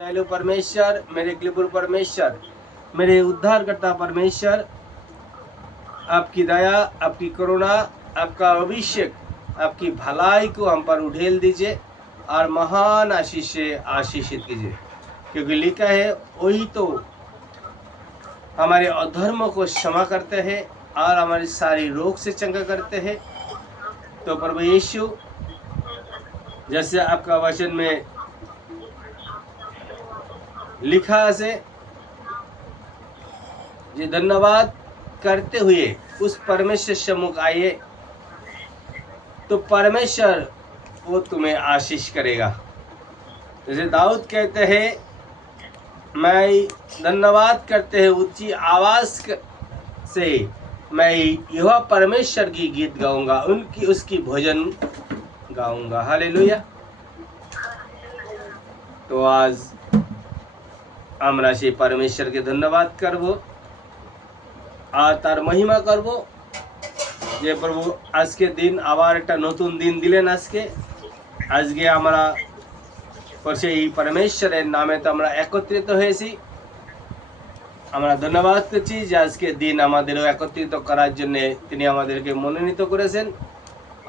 दयालु परमेश्वर, मेरे कृपालु परमेश्वर, मेरे उद्धारकर्ता परमेश्वर, आपकी दया, आपकी करुणा, आपका अभिषेक, आपकी भलाई को हम पर उड़ेल दीजिए और महान आशीष से आशीषित कीजिए, क्योंकि लिखा है वही तो हमारे अधर्म को क्षमा करते हैं और हमारी सारी रोग से चंगा करते हैं। तो प्रभु यीशु, जैसे आपका वचन में लिखा है, ये धन्यवाद करते हुए उस परमेश्वर सम्मुख आइए तो परमेश्वर वो तुम्हें आशीष करेगा। जैसे दाऊद कहते हैं, मैं धन्यवाद करते हैं ऊंची आवाज से मैं यहोवा परमेश्वर की गीत गाऊंगा, उनकी उसकी भजन गाऊंगा। हालेलुया। तो आज আমরা সেই परमेश्वर धन्यवाद करबो और तार महिमा करबो যে প্রভু আজকে দিন আবার একটা নতুন দিন দিলেন। আজকে আমরা সেই परमेश्वरेর নামে তো আমরা একত্রিত হয়েছি। আমরা ধন্যবাদ করছি যে আজকে দিন আমাদেরও একত্রিত করার জন্য তিনি আমাদেরকে মনোনীত করেছেন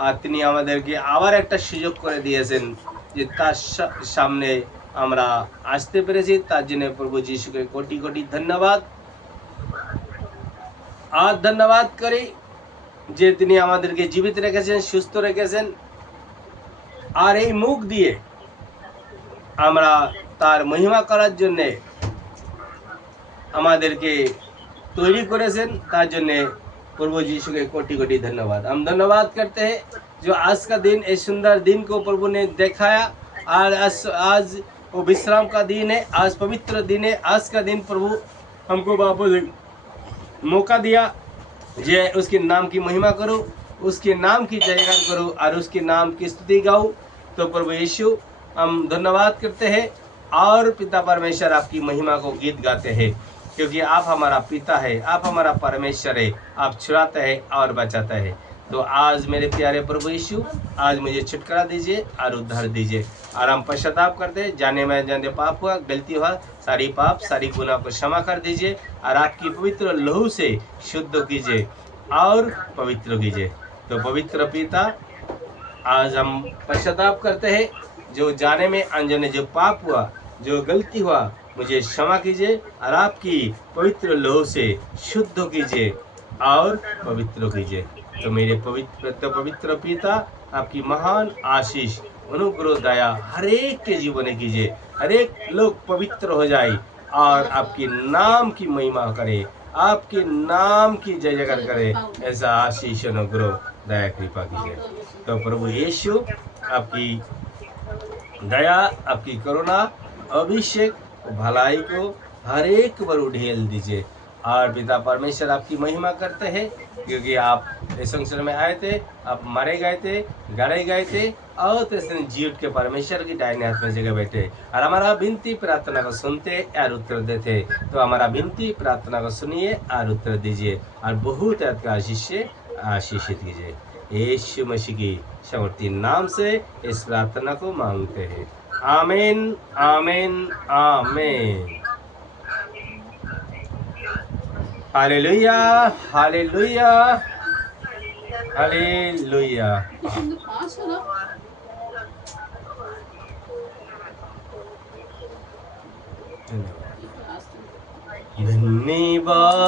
আর তিনি আমাদেরকে আবার একটা সুযোগ করে দিয়েছেন যে তার সামনে আমরা আসতে পেরেছি। তার জন্য প্রভু যিশুকে কোটি কোটি ধন্যবাদ। আর ধন্যবাদ করি যে তিনি আমাদেরকে জীবিত রেখেছেন, সুস্থ রেখেছেন আর এই মুখ দিয়ে আমরা তার মহিমা করার জন্য আমাদেরকে তৈরি করেছেন। তার জন্য प्रभु यीशु के कोटि कोटि धन्यवाद। हम धन्यवाद करते हैं जो आज का दिन, इस सुंदर दिन को प्रभु ने दिखाया और आज वो विश्राम का दिन है, आज पवित्र दिन है। आज का दिन प्रभु हमको वापस मौका दिया जे उसके नाम की महिमा करो, उसके नाम की जयगान करो और उसके नाम की स्तुति गाओ। तो प्रभु यीशु हम धन्यवाद करते हैं और पिता परमेश्वर आपकी महिमा को गीत गाते हैं, क्योंकि आप हमारा पिता है, आप हमारा परमेश्वर है, आप छुड़ाते हैं और बचाते हैं। तो आज मेरे प्यारे प्रभु यीशु, आज मुझे छुटकारा दीजिए और उद्धार दीजिए और हम पश्चाताप करते हैं, जाने में जाने पाप हुआ, गलती हुआ, सारी पाप सारी गुनाह को क्षमा कर दीजिए और आपकी पवित्र लहू से शुद्ध कीजिए और पवित्र कीजिए। तो पवित्र पिता, आज हम पश्चाताप करते हैं, जो जाने में अनजाने जो पाप हुआ, जो गलती हुआ, मुझे क्षमा कीजिए और आपकी पवित्र लहू से शुद्ध कीजिए और पवित्र कीजिए। तो मेरे पवित्र पिता, आपकी महान आशीष, अनुग्रह, दया हर एक के जीवन में कीजिए, हर एक लोग पवित्र हो जाए और आपके नाम की महिमा करे, आपके नाम की जय जयकार करे। ऐसा आशीष, अनुग्रह, दया, कृपा कीजिए। तो प्रभु यीशु आपकी दया, आपकी करुणा, अभिषेक, भलाई को हर एक पर उड़ेल दीजिए और पिता परमेश्वर आपकी महिमा करते हैं, क्योंकि आप इस संसार में आए थे, आप मारे गए थे, गाड़े गए थे और तीसरे जी उठ के परमेश्वर की दाहिने हाथ में जगह बैठे और हमारा विनती प्रार्थना को सुनते और उत्तर देते। तो हमारा विनती प्रार्थना को सुनिए और उत्तर दीजिए और बहुत का आशीष से आशीषित कीजिए। यीशु मसीह की सामर्थी नाम से इस प्रार्थना को मांगते हैं। आमीन, आमीन, आमीन। Hallelujah, hallelujah, hallelujah.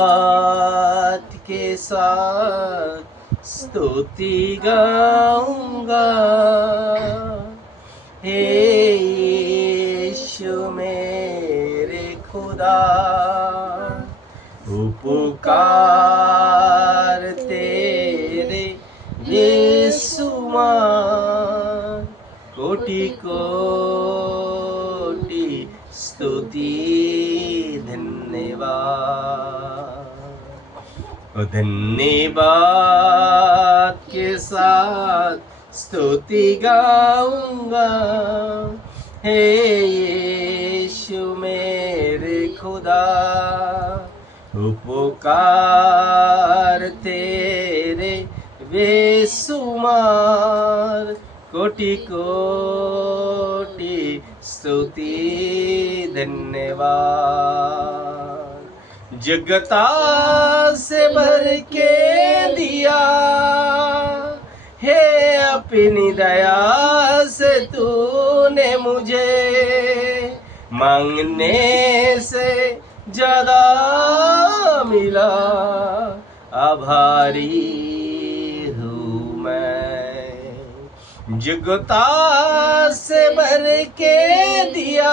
धन्यवाद के साथ स्तुति गाऊंगा, हे यीशु मेरे खुदा, उपकार तेरे बेसुमार, कोटि कोटि स्तुति धन्यवाद। धन्यवाद के साथ स्तुति गाऊंगा, हे यीशु मेरे खुदा, उपकार तेरे बेसुमार, कोटि कोटि स्तुति धन्यवाद। जगता से भर के दिया है अपनी दया से तूने मुझे, मांगने से ज्यादा मिला, आभारी हूँ मैं। जगता से भर के दिया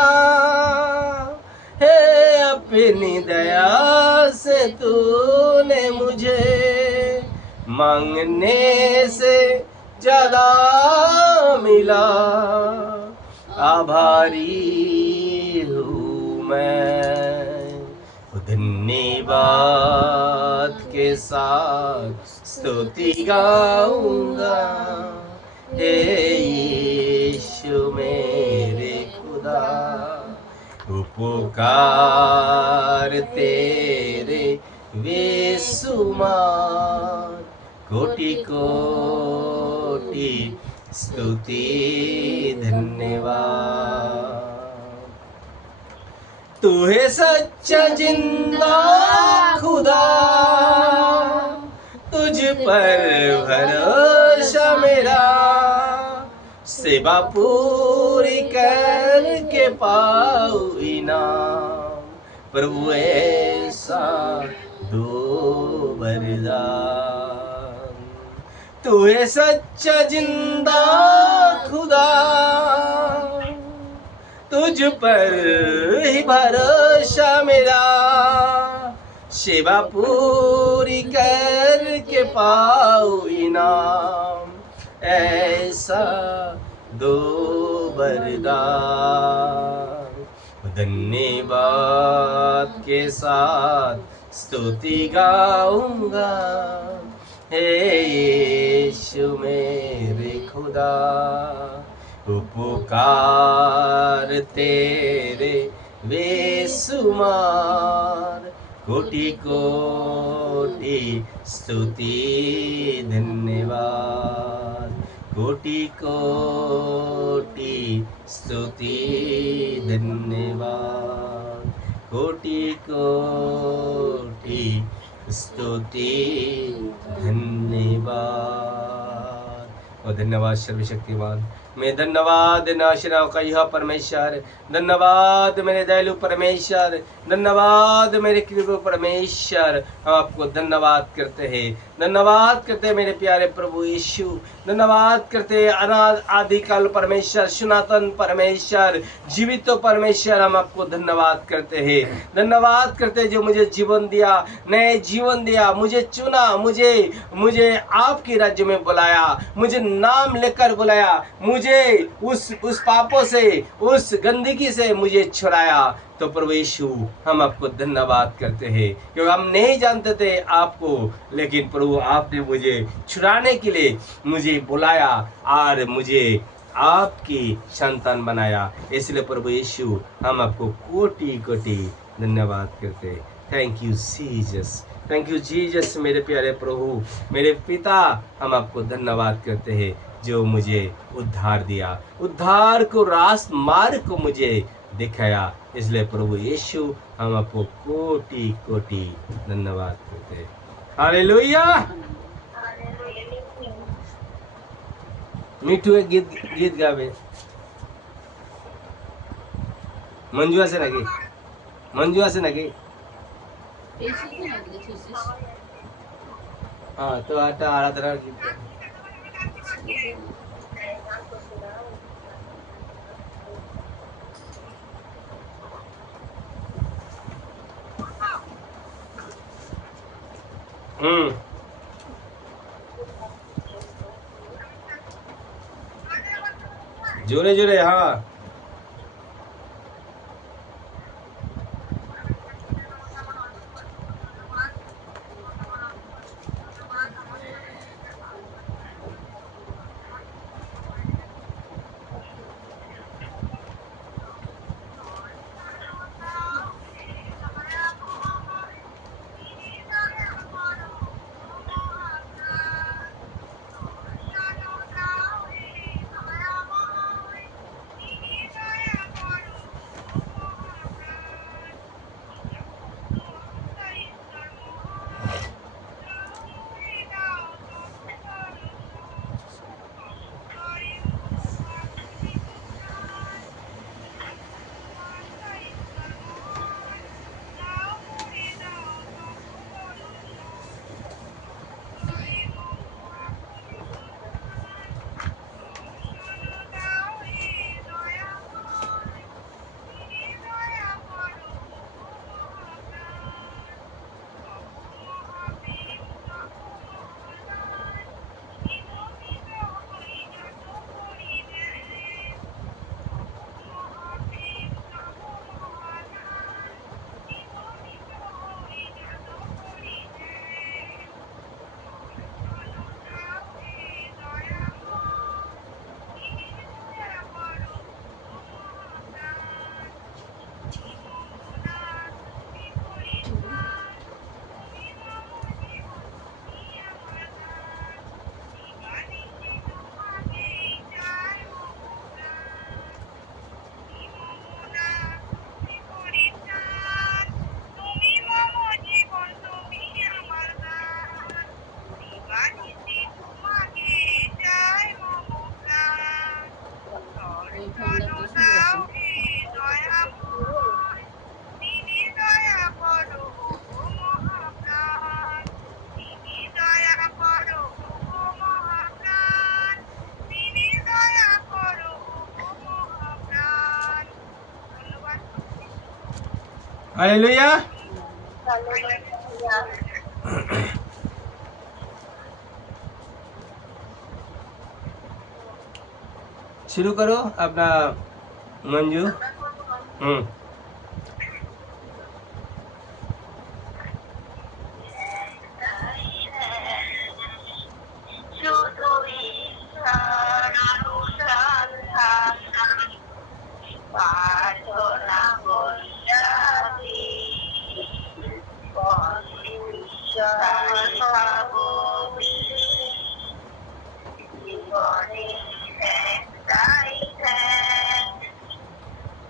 है अपनी दया से तूने मुझे, मांगने से ज्यादा मिला, आभारी हूँ मैं। धन्यवाद के साथ स्तुति गाऊंगा, हे यीशु मेरे खुदा। उपकार तेरे बेसुमार, कोटि कोटि स्तुति धन्यवाद। तू है सच्चा जिंदा खुदा, तुझ पर भरोसा मेरा, सेवा पूरी करके पाऊं इनाम, प्रभु ऐसा दो वरदान। तू है सच्चा जिंदा खुदा, तुझ पर ही भरोसा मेरा, सेवा पूरी करके पाऊं इनाम, ऐसा दो वरदान। धन्यवाद के साथ स्तुति गाऊंगा, हे यीशु मेरे खुदा। उपकार तेरे बेसुमार, कोटि कोटि स्तुति धन्यवाद, कोटि कोटि स्तुति धन्यवाद, कोटि कोटि स्तुति धन्यवाद। और धन्यवाद सर्वशक्तिमान। मैं धन्यवाद नाशना का यह परमेश्वर, धन्यवाद मेरे दयालु परमेश्वर, धन्यवाद मेरे कृपा परमेश्वर। हम आपको धन्यवाद करते हैं, धन्यवाद करते हैं मेरे प्यारे प्रभु यीशु, धन्यवाद करते हैं अनाद आदिकाल परमेश्वर, सनातन परमेश्वर, जीवित परमेश्वर। हम आपको धन्यवाद करते हैं, धन्यवाद करते हैं जो मुझे जीवन दिया, नए जीवन दिया, मुझे चुना, मुझे आपके राज्य में बुलाया, मुझे नाम लेकर बुलाया, मुझे उस पापों से, उस गंदगी से मुझे छुड़ाया। तो प्रभु यीशु हम आपको धन्यवाद करते हैं, क्योंकि हम नहीं जानते थे आपको, लेकिन प्रभु आपने मुझे छुड़ाने के लिए मुझे बुलाया और मुझे आपकी संतान बनाया। इसलिए प्रभु यीशु हम आपको कोटि कोटि धन्यवाद करते हैं। Thank you Jesus, thank you Jesus मेरे प्यारे प्रभु, मेरे पिता। हम आपको धन्यवाद करते हैं जो मुझे उद्धार दिया, उद्धार को रास्ता मार्ग को मुझे दिखाया। इसलिए प्रभु यीशु हम आपको कोटि कोटि धन्यवाद करते हैं। हालेलुया। मीठू एक गीत गावे, मंजुआ से लगे, मंजुआ से लगे। हाँ तो आटा आराधना गीत जोरे जोरे। हाँ हालेलुया। हालेलुया। शुरू करो अपना मंजू। শুধু ঈশ্বর অনুসন্ধান প্রার্থনা করিয়াছি, ঈশ্বর হব জীবনে একটাই ধ্যান,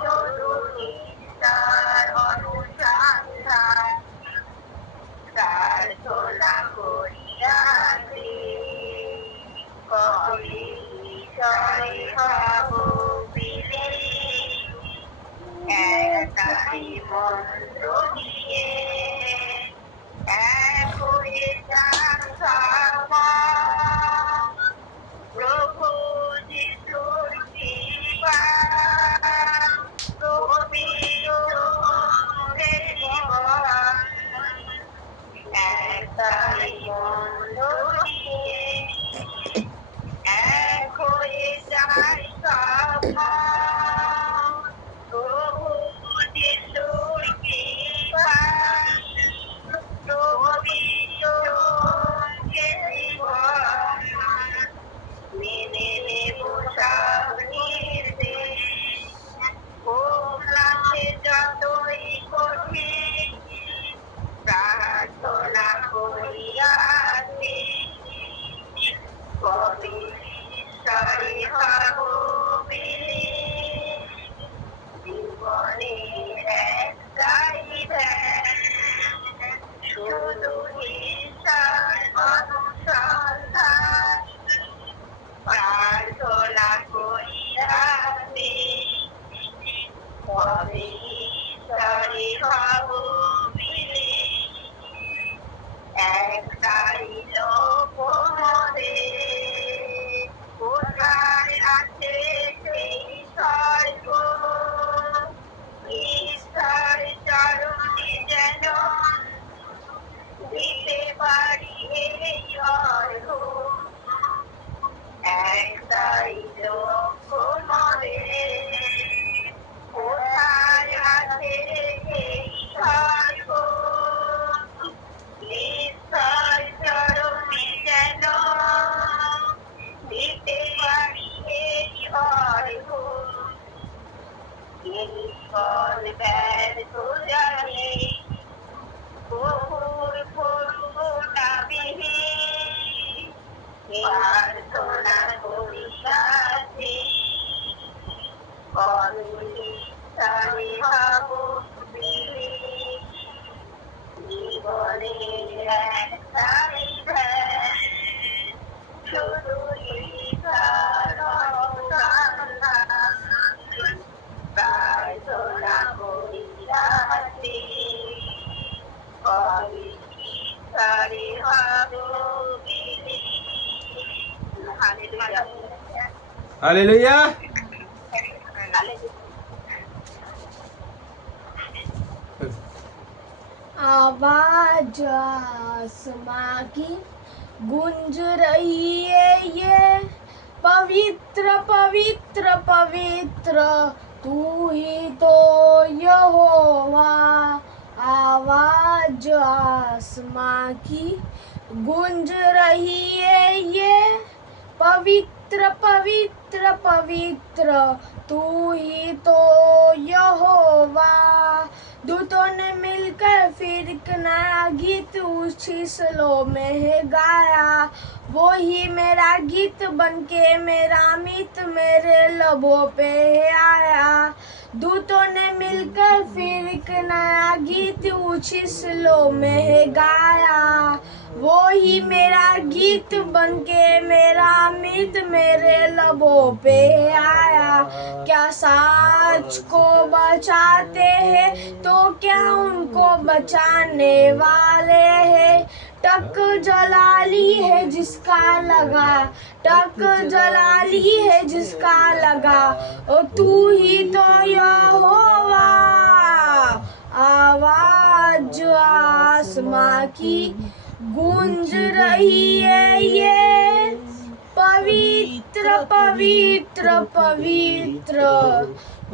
শুধু ঈশ্বর অনুসন্ধান প্রার্থনা করিয়াছি, কবে ঈশ্বরে হব বিলীন, একটাই মন্ত্র নিয়ে এক হয়ে যান সর্বময়। প্রভু যিশুর কৃপা, পবিত্র জীবন, একটাই মন্ত্র নিয়ে এক হয়ে যায় সর্বময়। প্রভু যিশুর কৃপা, পবিত্র জীবন, মেনে নেব সব নির্দেশ, হোক লাগে যতই কঠিন, প্রার্থনা করিয়াছি, কবে ঈশ্বরে হব বিলীন, জীবনের একটাই ধ্যান, শুধু ঈশ্বর অনুসন্ধান প্রার্থনা করিয়াছি, কবে ঈশ্বরে হব বিলীন, একটাই লক্ষ্য মোদের, কোথায় আছে সেই স্বর্গ, ঈশ্বর চরণে যেন দিতে পারি এই অর্ঘ, একটাই লক্ষ্য মোদের, কোথায় আছে সেই স্বর্গ, ঈশ্বর চরণে যেন দিতে পারি এই অর্ঘ, নিষ্ফল ব্যর্থ জানি প্রভুর করুণাবিহীন, প্রার্থনা করিয়াছি, কবে ঈশ্বরে হব বিলীন, জীবনের একটাই ধ্যান, শুধু ঈশ্বর অনুসন্ধান প্রার্থনা করিয়াছি, কবে ঈশ্বরে হব বিলীন। হালেলুয়া। हालेलुया। आवाज आसमां की गूंज रही है ये, पवित्र पवित्र पवित्र तू ही तो यहोवा। आवाज आसमां की गूंज रही है ये, पवित्र पवित्र पवित्र तू ही तो यहोवा। दूतों ने मिलकर फिर एक नया गीत उसी स्लो में है गाया, वो ही मेरा गीत बनके मेरा मित मेरे लबों पे है आया। दूतों ने मिलकर फिर एक नया गीत उसी स्लो में है गाया, वो ही मेरा गीत बनके मेरा मित मेरे लबों पे आया। क्या साच को बचाते हैं तो क्या उनको बचाने वाले हैं। टक जलाली है जिसका लगा, टक जलाली है जिसका लगा, ओ तू ही तो यहोवा। आवाज की गूंज रही है ये पवित्र पवित्र पवित्र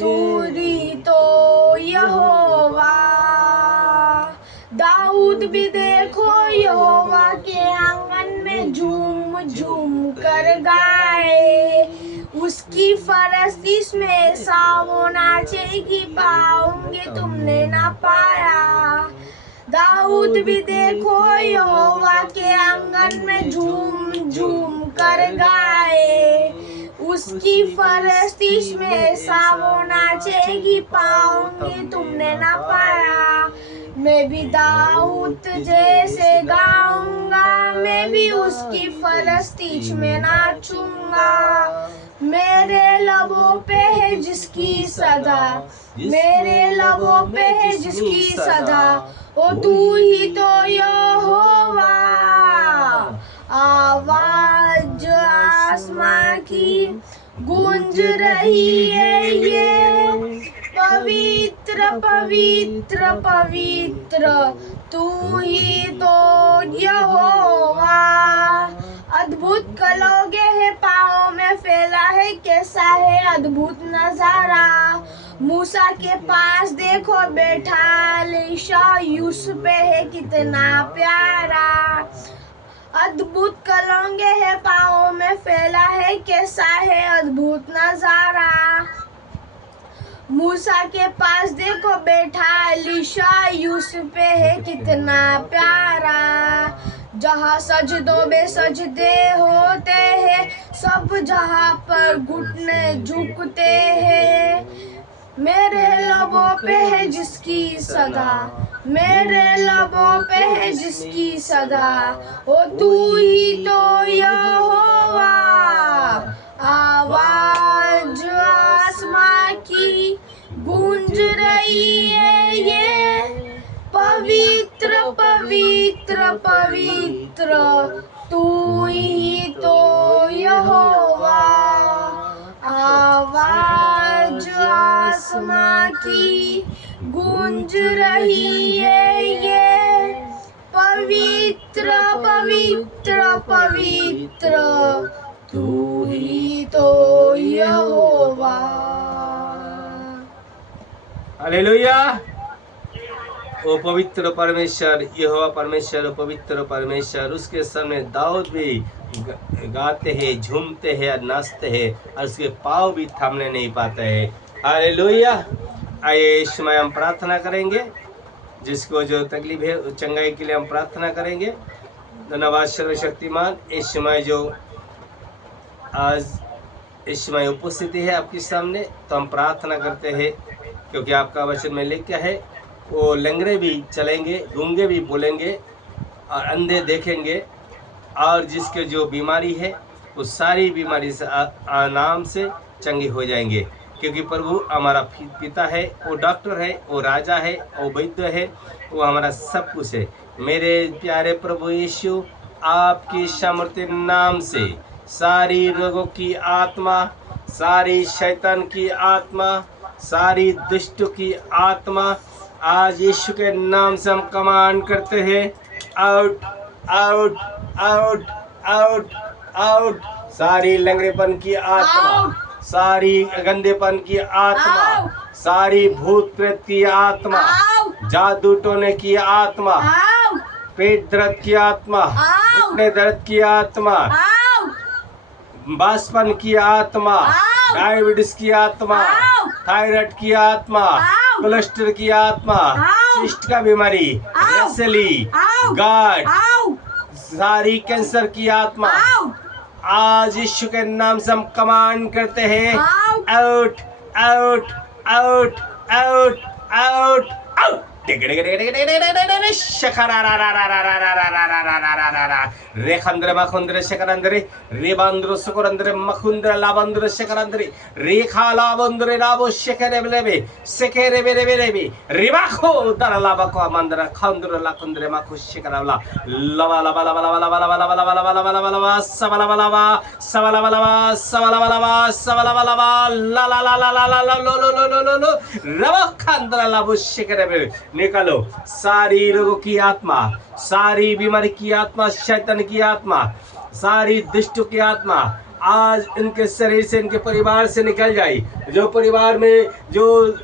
तू ही तो यहोवा। दाऊद भी देखो यहोवा के आंगन में झूम झूम कर गाए, उसकी फरस्तिश में सावो नाचेगी, पाओगे तुमने ना पाया। दाऊद भी देखो यहोवा के आंगन में झूम झूम कर गाए, उसकी फरस्तिश में सावो नाचेगी, पाओगे तुमने ना पाया। मैं भी दाऊद जैसे गाऊंगा, मैं भी उसकी फरस्तिश में नाचूंगा। मेरे लबों पे है जिसकी सदा, मेरे लबों पे है जिसकी सदा, ओ तू ही तो यहोवा। आवाज आसमां की गूंज रही है ये पवित्र पवित्र पवित्र तू ही तो यहोवा। अद्भुत कलोगे है पाँव में फैला है, कैसा है अद्भुत नजारा। मूसा के पास देखो बैठा एलीशा, यूसुफ पे है कितना प्यारा। अद्भुत कलोगे है पाँव में फैला है, कैसा है अद्भुत नजारा। मूसा के पास देखो बैठा एलीशा, यूसुफ पे है कितना प्यारा। जहाँ सजदों में सजदे होते हैं, सब जहाँ पर घुटने झुकते हैं। मेरे लबों पे है जिसकी सदा, मेरे लबों पे है जिसकी सदा, ओ तू ही तो यहोवा। आवाज आसमां की गूंज रही है ये पवित्र पवित्र पवित्र तू ही तो यहोवा। आवाज आसमां की गूंज रही है ये पवित्र पवित्र पवित्र तू ही तो यहोवा। हालेलुया। ओ पवित्र परमेश्वर यहोवा परमेश्वर, ओ पवित्र परमेश्वर, उसके सामने दाऊद भी गाते हैं, झूमते हैं और नाचते हैं, और उसके पाँव भी थामने नहीं पाते हैं। हालेलुया। आइए इस समय हम प्रार्थना करेंगे, जिसको जो तकलीफ है चंगाई के लिए हम प्रार्थना करेंगे। धन्यवाद सर्वशक्तिमान। इस समय जो आज इस समय उपस्थिति है आपके सामने, तो हम प्रार्थना करते हैं, क्योंकि आपका वचन में लिखा है वो लंगड़े भी चलेंगे, गूंगे भी बोलेंगे और अंधे देखेंगे, और जिसके जो बीमारी है वो सारी बीमारी से नाम से चंगे हो जाएंगे। क्योंकि प्रभु हमारा पिता है, वो डॉक्टर है, वो राजा है, वो वैद्य है, वो हमारा सब कुछ है। मेरे प्यारे प्रभु यीशु, आपकी सामर्थ्य नाम से सारी रोगों की आत्मा, सारी शैतान की आत्मा, सारी दुष्ट की आत्मा, आज यीशु के नाम से हम कमांड करते हैं, out out out out out. सारी लंगड़ेपन की आत्मा, सारी गंदेपन की आत्मा, सारी भूत प्रेत की आत्मा, जादू टोने की आत्मा, पेट दर्द की आत्मा, घुटने दर्द की आत्मा, बासपन की आत्मा, डायबिटीज की आत्मा, थायराइड की आत्मा, कोलेस्ट्रॉल की आत्मा, सिस्ट का बीमारी, रेसली, गार्ड, सारी कैंसर की आत्मा, आज यीशु के नाम से हम कमांड करते हैं, out out out out out out. रेखंद्रे मखुंद्रे शेखरंद्रे रेबांद्रो सुकुरंद्रे मखुंद्रे लाबंद्रे शेखरंद्रे रेखा लाबंद्रे लाबो शेखरे बेलेबे शेखरे बेलेबे रिबाखो दरा लाबाको मंद्रा खंद्रे लाकुंद्रे मखु शेखरावला लवा लवा लवा लवा लवा लवा लवा लवा लवा लवा लवा लवा सबला लवा लवा सबला लवा लवा सबला लवा लवा सबला लवा लवा ला ला ला ला ला ला लो लो लो लो लो रवा खंद्रा लाबो शेखरे बेले निकालो सारी रोगों की आत्मा, सारी बीमारी की आत्मा, शैतान की आत्मा, सारी दुष्टों की आत्मा आज इनके शरीर से, इनके परिवार से निकल जाए। जो परिवार में जो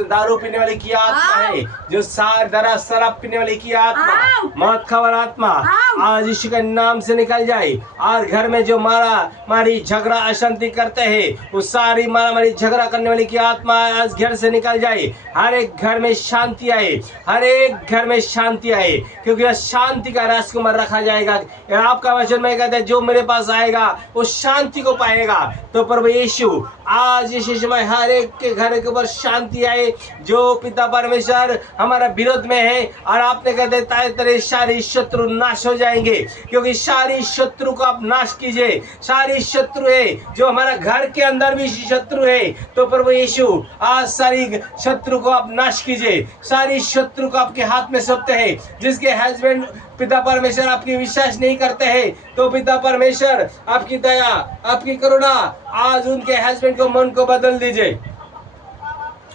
दारू पीने वाली की आत्मा है, जो शराब पीने वाली की आत्मा, मौत खबर आत्मा आज यीशु के नाम से निकल जाए। और घर में जो मारी झगड़ा अशांति करते हैं, वो सारी मारी झगड़ा करने वाली की आत्मा आज घर से निकल जाए। हर एक घर में शांति आए, हर एक घर में शांति आए, क्योंकि शांति का राजकुमार रखा जाएगा। आपका वचन में कहते हैं जो मेरे पास आएगा वो शांति को पाएगा। तो प्रभु यीशु आज इस समय हर एक के घर के ऊपर शांति आए। जो पिता परमेश्वर हमारा विरोध में है, और आपने कहते तेरे सारी शत्रु नाश हो जाएंगे, क्योंकि सारी शत्रु को आप नाश कीजिए। सारी शत्रु है जो हमारा घर के अंदर भी शत्रु है, तो प्रभु यीशु आज सारी शत्रु को आप नाश कीजिए। सारी शत्रु को आपके हाथ में सौंपते हैं। जिसके हस्बैंड पिता परमेश्वर आपकी विश्वास नहीं करते हैं, तो पिता परमेश्वर आपकी दया, आपकी करुणा आज उनके हस्बैंड को मन को बदल दीजिए।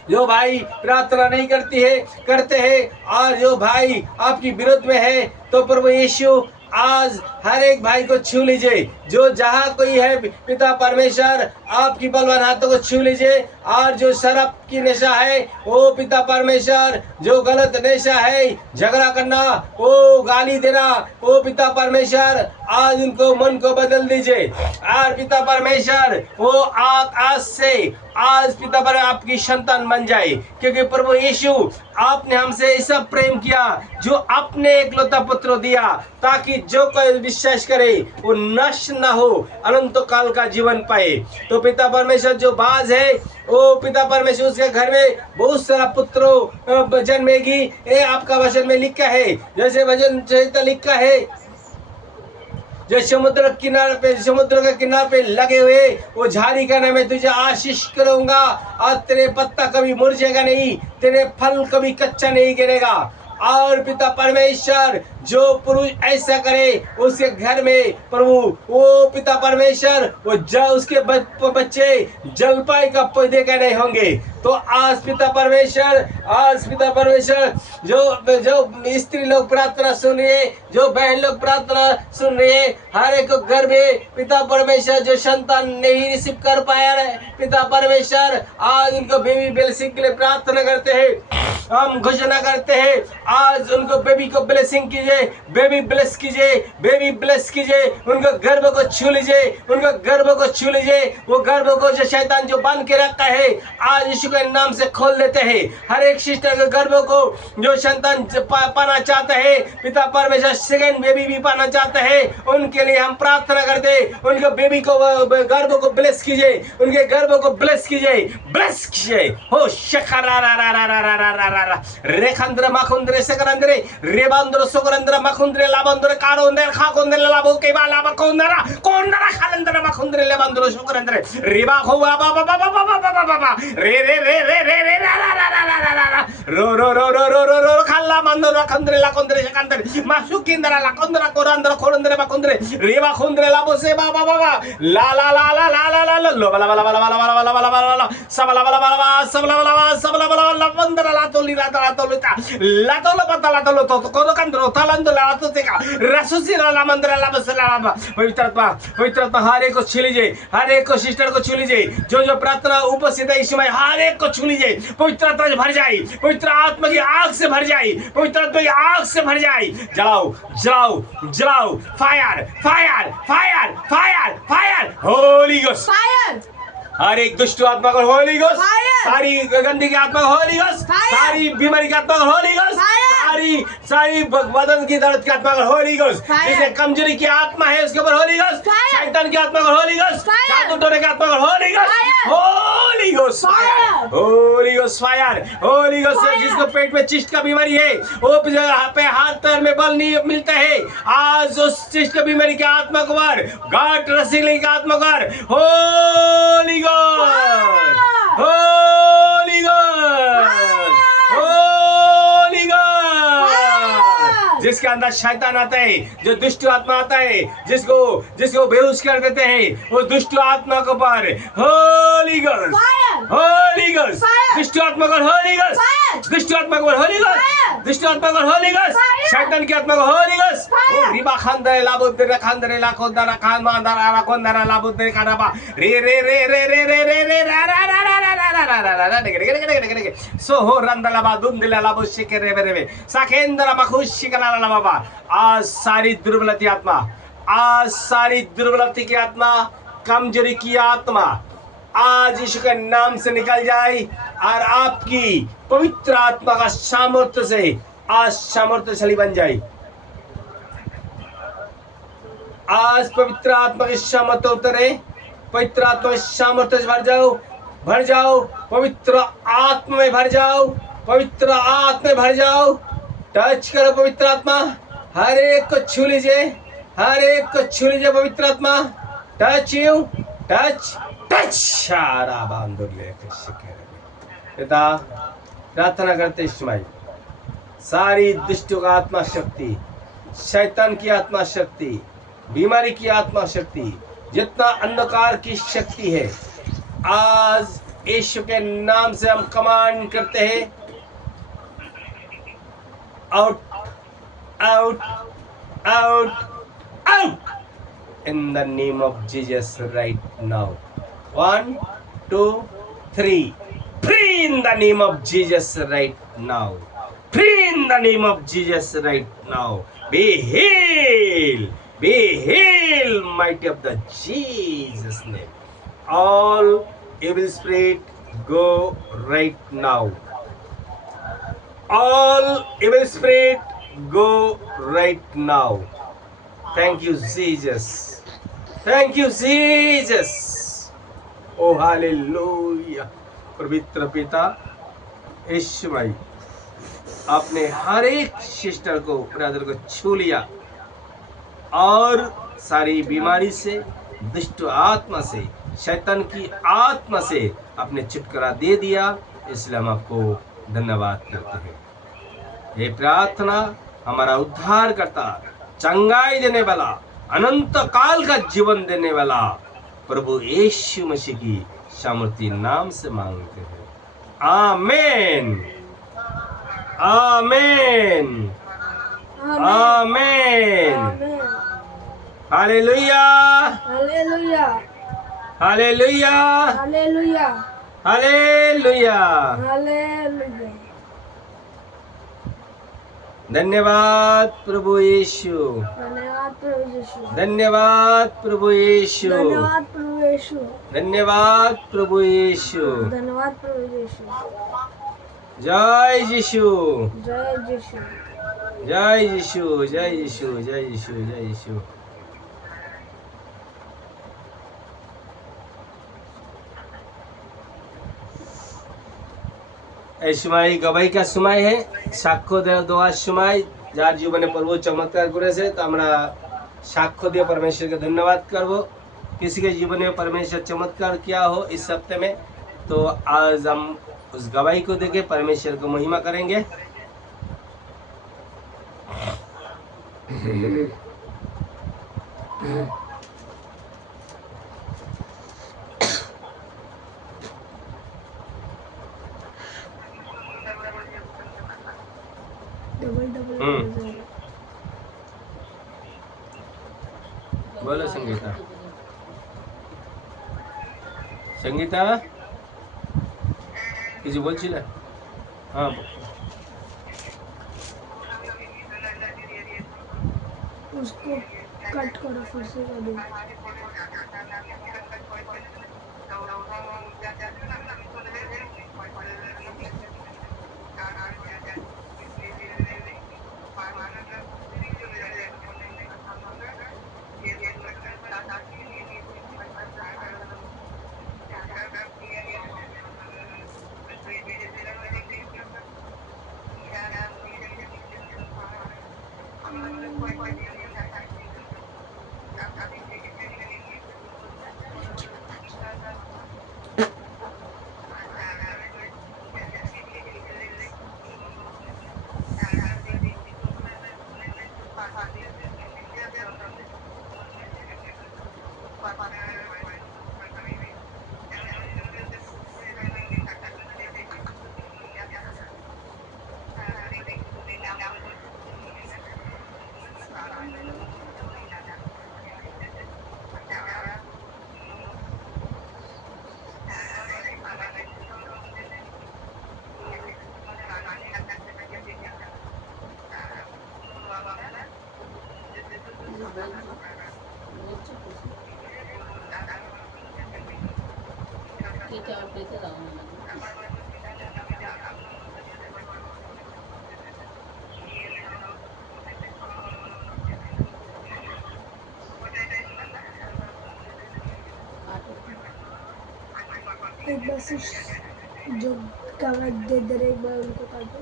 जो भाई प्रार्थना नहीं करते हैं, और जो भाई आपकी विरोध में है, तो प्रभु यीशु आज हर एक भाई को छू लीजिए। जो जहाँ कोई है पिता परमेश्वर आपकी बलवान हाथों को छू लीजिए। और जो शराब की नशा है, वो पिता परमेश्वर जो गलत नशा है, झगड़ा करना, वो गाली देना, वो पिता परमेश्वर आज उनको मन को बदल दीजिए। और पिता परमेश्वर वो आज से आज पिता पर आपकी संतान बन जाए, क्योंकि प्रभु यीशु आपने हमसे ऐसा प्रेम किया जो अपने एकलौता पुत्र दिया, ताकि जो कोई विश्वास करे वो नष्ट न हो, अनंत काल का जीवन पाए। तो पिता परमेश्वर जो बाज है, वो पिता परमेश्वर उसके घर में बहुत सारा पुत्रों जन्मेगी। ये आपका वचन में लिखा है, जैसे वचन लिखा है, जो समुद्र के किनारे पे लगे हुए वो झाड़ी का नाम है, तुझे आशीष करूंगा, और तेरे पत्ता कभी मुरझेगा नहीं, तेरे फल कभी कच्चा नहीं गिरेगा। और पिता परमेश्वर जो पुरुष ऐसा करे, उसके घर में प्रभु वो पिता परमेश्वर वो उसके बच्चे जलपाई का पौधे का नहीं होंगे। तो आज पिता परमेश्वर जो स्त्री लोग प्रार्थना सुन रही है, जो बहन लोग प्रार्थना सुन रही है, हर एक घर में पिता परमेश्वर जो संतान नहीं रिसीव कर पाया है, पिता परमेश्वर आज उनको बेबी ब्लेसिंग के लिए प्रार्थना करते हैं। हम घोषणा करते हैं आज उनको बेबी को ब्लेसिंग कीजिए, बेबी ब्लेस कीजिए, बेबी ब्लेस कीजिए। उनको गर्भ को छू लीजिए, उनको गर्भ को छू लीजिए। वो गर्भ को जो शैतान जो बांध के रखा है, आज यीशु के नाम से खोल देते हैं। हर एक सिस्टर के गर्भ को जो संतान पाना चाहता है, पिता परमेश्वर सेकंड बेबी भी पाना चाहता है, उनके लिए हम प्रार्थना करते हैं। उनके बेबी को गर्भ को ब्लेस कीजिए, उनके गर्भ को ब्लेस कीजिए, ब्लेस कीजिए। हो शखरा रेखंद्र मखुंद्रे सकरंद्रे रेबांद्र सुकरंद्र मखुंद्रे लाबंद्र कारोंद्र खाकोंद्र लाबो के बाला मखुंद्रा कोंद्रा खालंद्र मखुंद्रे लेबांद्र सुकरंद्रे रेबा खो बाबा बाबा बाबा बाबा बाबा रे रे रे रे रे रे रा रा रा रा रा रा रा रो रो रो रो रो रो रो खाला मंदर खंद्रे ला कोंद्रे सकंद्रे मासुकिंद्रा ला कोंद्रा कोरंद्र खोरंद्रे मखुंद्रे रेबा खुंद्रे लाबो से बाबा बाबा ला ला ला ला ला ला ला लो बला बला बला बला बला बला बला बला सबला बला बला सबला बला सबला बला बंदरा ला तो लीला la tolo patala tolo to kodo kandro talando la to teka rasusi la mandra la basala पवित्र आत्मा हर एक को छू लीजिए, हर एक को सिस्टर को छू लीजिए। जो प्रार्थना उपस्थित है इस समय हर एक को छू लीजिए। पवित्र आत्मा से भर जाए, पवित्र आत्मा की आग से भर जाए, पवित्र आत्मा की आग से भर जाए। जलाओ जलाओ जलाओ, fire fire fire fire fire, holy ghost fire. हर एक दुष्ट आत्मा को होली गोस्ट, सारी गंदी की आत्मा को होली गोस्ट, सारी बीमारी की आत्मा को होली गोस्ट, सारी बदन की दर्द की आत्मा को होली गोस्ट, जिसे कमजोरी की आत्मा है उसके ऊपर होली गोस्ट, शैतान की आत्मा को होली गोस्ट, जादू टोने की आत्मा को Holi ghost, Holi ghost fire, holy ghost fire, holy ghost. जिसको पेट में चिस्ट का बीमारी है, वो पे हाथ पैर में बल नहीं मिलता है, आज उस चिस्ट की बीमारी की आत्मा को मार, गांठ रसीले की आत्मा को मार, Holi ghost, Holi ghost, Holi ghost, जिसके अंदर शैतान आता है, जो दुष्ट आत्मा आता है, जिसको जिसको बेहोश कर देते हैं, उस दुष्ट आत्मा के ऊपर होली गॉड, होली गॉड, दुष्ट आत्मा को होली गॉड, दुष्ट आत्मा को होली गॉड, दुष्ट आत्मा को होली गॉड, शैतान की आत्मा को होली गॉड। ओ रिबा खांदे लाबुद्दे खांदे लाखोदरा खान मांदरा राखोदरा लाबुद्दे खानाबा रे रे रे रे रे रे रे रे रा रा रा रा रा रा रा रा रा रा सो हो रंदला बा दुंदला लाबो शिके रे रे रे साकेंद्र मखुशी कला ला बाबा। आज सारी दुर्बलती आत्मा, आज सारी दुर्बलती की आत्मा, कमजोरी की आत्मा आज यीशु के नाम से निकल जाए और आपकी पवित्र आत्मा का सामर्थ्य से आज सामर्थ्यशाली बन जाए। आज पवित्र आत्मा की सामर्थ्य उतरे, पवित्र आत्मा की सामर्थ्य से भर जाओ, भर जाओ, पवित्र आत्मा में भर जाओ, पवित्र आत्मा में भर जाओ। टच करो पवित्र आत्मा, हर एक को छू लीजिए, हर एक को छू लीजिए पवित्र आत्मा। टच यू, टच टच सारा बांधो ले पिता प्रार्थना करते इस्माइल, सारी दुष्टों का आत्मा शक्ति, शैतान की आत्मा शक्ति, बीमारी की आत्मा शक्ति, जितना अंधकार की शक्ति है, आज यीशु के नाम से हम कमांड करते हैं, out out out out in the name of Jesus right now. 1 2 3 free in the name of Jesus right now, free in the name of Jesus right now, be healed, be healed, mighty of the Jesus name. All evil spirit go right now, all evil spirit go right now. Thank you Jesus, thank you Jesus, oh hallelujah। पवित्र पिता यीशु भाई, आपने हर एक sister को, brother को छू लिया और सारी बीमारी से, दुष्ट आत्मा से, शैतान की आत्मा से आपने छुटकारा दे दिया, इसलिए हम आपको धन्यवाद करते हैं। ये प्रार्थना हमारा उद्धार करता, चंगाई देने वाला, अनंत काल का जीवन देने वाला प्रभु यीशु मसीह की सामर्थी नाम से मांगते हैं, amen amen amen. Hallelujah hallelujah hallelujah hallelujah hallelujah. Hallelujah. धन्यवाद प्रभु यीशु, धन्यवाद प्रभु यीशु, धन्यवाद प्रभु यीशु, धन्यवाद प्रभु यीशु, धन्यवाद प्रभु यीशु, धन्यवाद प्रभु यीशु। जय यीशु, जय यीशु, जय यीशु, जय यीशु, जय यीशु, जय यीशु। এই সময় গবাই কার সময় হে সাক্ষ্য দেওয়ার সময় যার জীবনে প্রভু চমৎকার করেছে, তো আমরা সাক্ষ্য দিয়ে परमेश्वर के धन्यवाद करब। किसी के जीवन में परमेश्वर चमत्कार किया हो इस हफ्ते में, तो आज हम उस गवाही को देके परमेश्वर को महिमा करेंगे। बोलो संगीता, संगीता কিছু বলছিলে? হ্যাঁ, उसको कट करो, फिर से कर दो। एक बार से जो कागज दे दे रहे एक बार उनको काटो।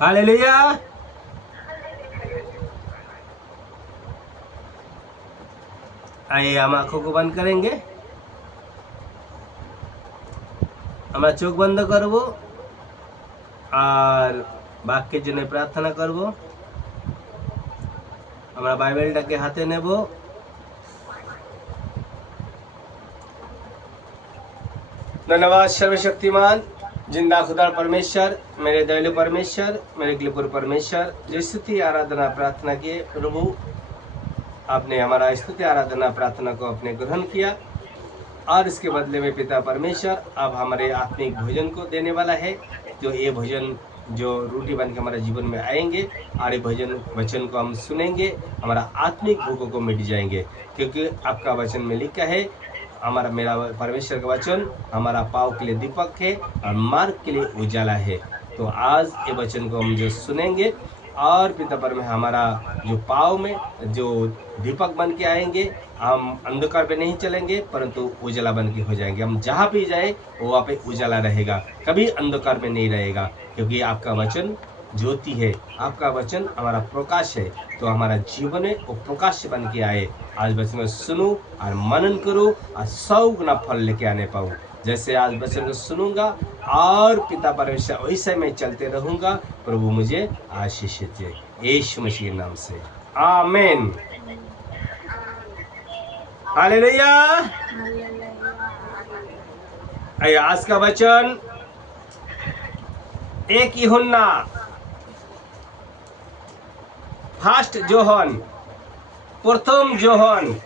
हालेलुया। आइए हम आंखों को बंद करेंगे, हमारा चोख बंद करबो और বাক্যের জন্য প্রার্থনা করব। আমরা বাইবেলটাকে হাতে নেব। धन्यवाद सर्वशक्तिमान जिंदा खुदा परमेश्वर, मेरे दयालु परमेश्वर, मेरे कृपालु परमेश्वर, जो स्तुति आराधना प्रार्थना किए प्रभु, आपने हमारा स्तुति आराधना प्रार्थना को अपने ग्रहण किया और इसके बदले में पिता परमेश्वर अब हमारे आत्मिक भोजन को देने वाला है। तो ये भोजन जो रोटी बन के हमारे जीवन में आएंगे और ये भोजन वचन को हम सुनेंगे, हमारा आत्मिक भूखों को मिट जाएंगे, क्योंकि आपका वचन में लिखा है, हमारा मेरा परमेश्वर का वचन हमारा पाँव के लिए दीपक है और मार्ग के लिए उजाला है। तो आज ये वचन को हम जो सुनेंगे और पिता परमेश्वर हमारा जो पाँव में जो दीपक बन के आएंगे, हम अंधकार पे नहीं चलेंगे परंतु उजाला बन के हो जाएंगे। हम जहाँ भी जाए वहाँ पे उजाला रहेगा, कभी अंधकार में नहीं रहेगा, क्योंकि आपका वचन ज्योति है, आपका वचन हमारा प्रकाश है। तो हमारा जीवन में वो प्रकाश बन के आए। आज वचन में सुनूं और मनन करूं और 100 गुना फल लेके आने पाऊं। जैसे आज वचन को सुनूंगा और पिता परमेश्वर वैसे मैं चलते रहूंगा। प्रभु मुझे आशीष दे, यीशु मसीह के नाम से आमीन। हालेलुया। आइए आज का वचन 1 यूहन्ना फर्स्ट जोहन, प्रथम जोहन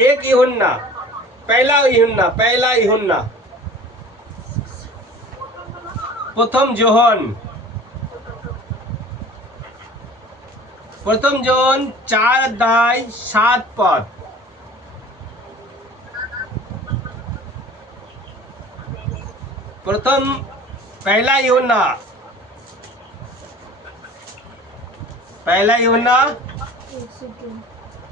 1 यूहन्ना, पहला यूहन्ना, प्रथम जोहन 4:7 पहला यूहन्ना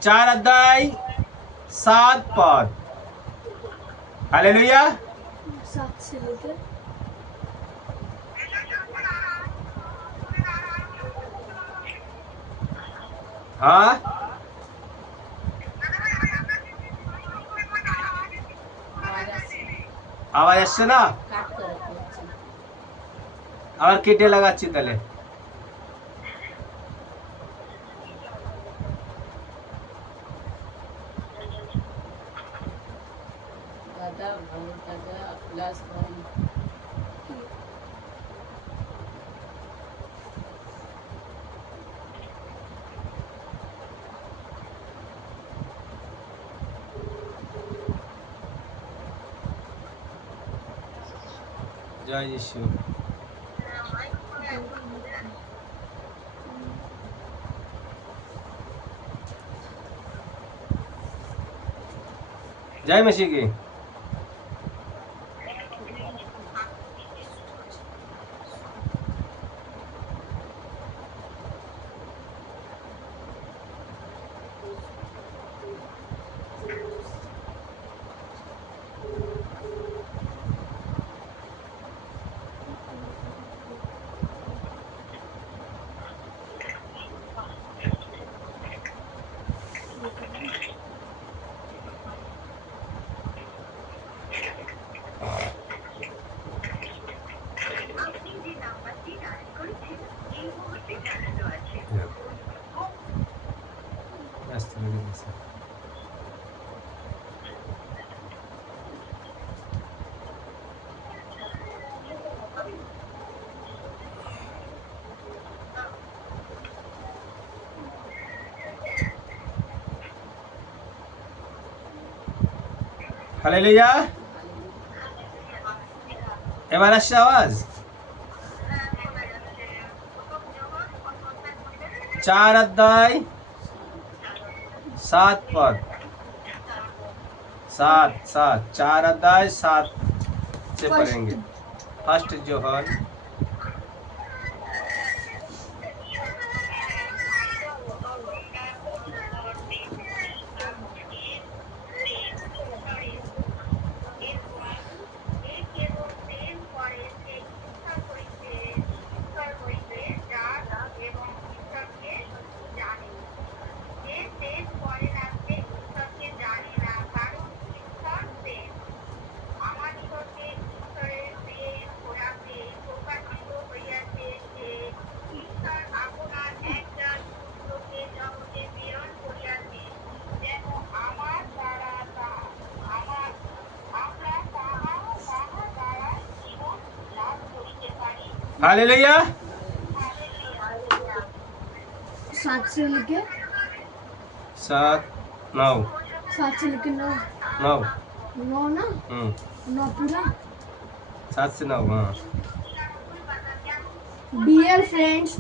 4:7। हालेलुया। 7 से लेकर हाँ আওয়াজ আসছে না? আবার কেটে লাগাচ্ছি তাহলে। জয় যিশু। जय मसीह की। हालेलुया। এবার আসছে আওয়াজ। 4 अध्याय 7 पद, 7 4 अध्याय 7 से पढ़ेंगे। First Johan hallelujah. 7 से लेके 7 9 7 से लेके 9 9 9 ना 9 पूरा। 7 से 9 हाँ। Dear friends,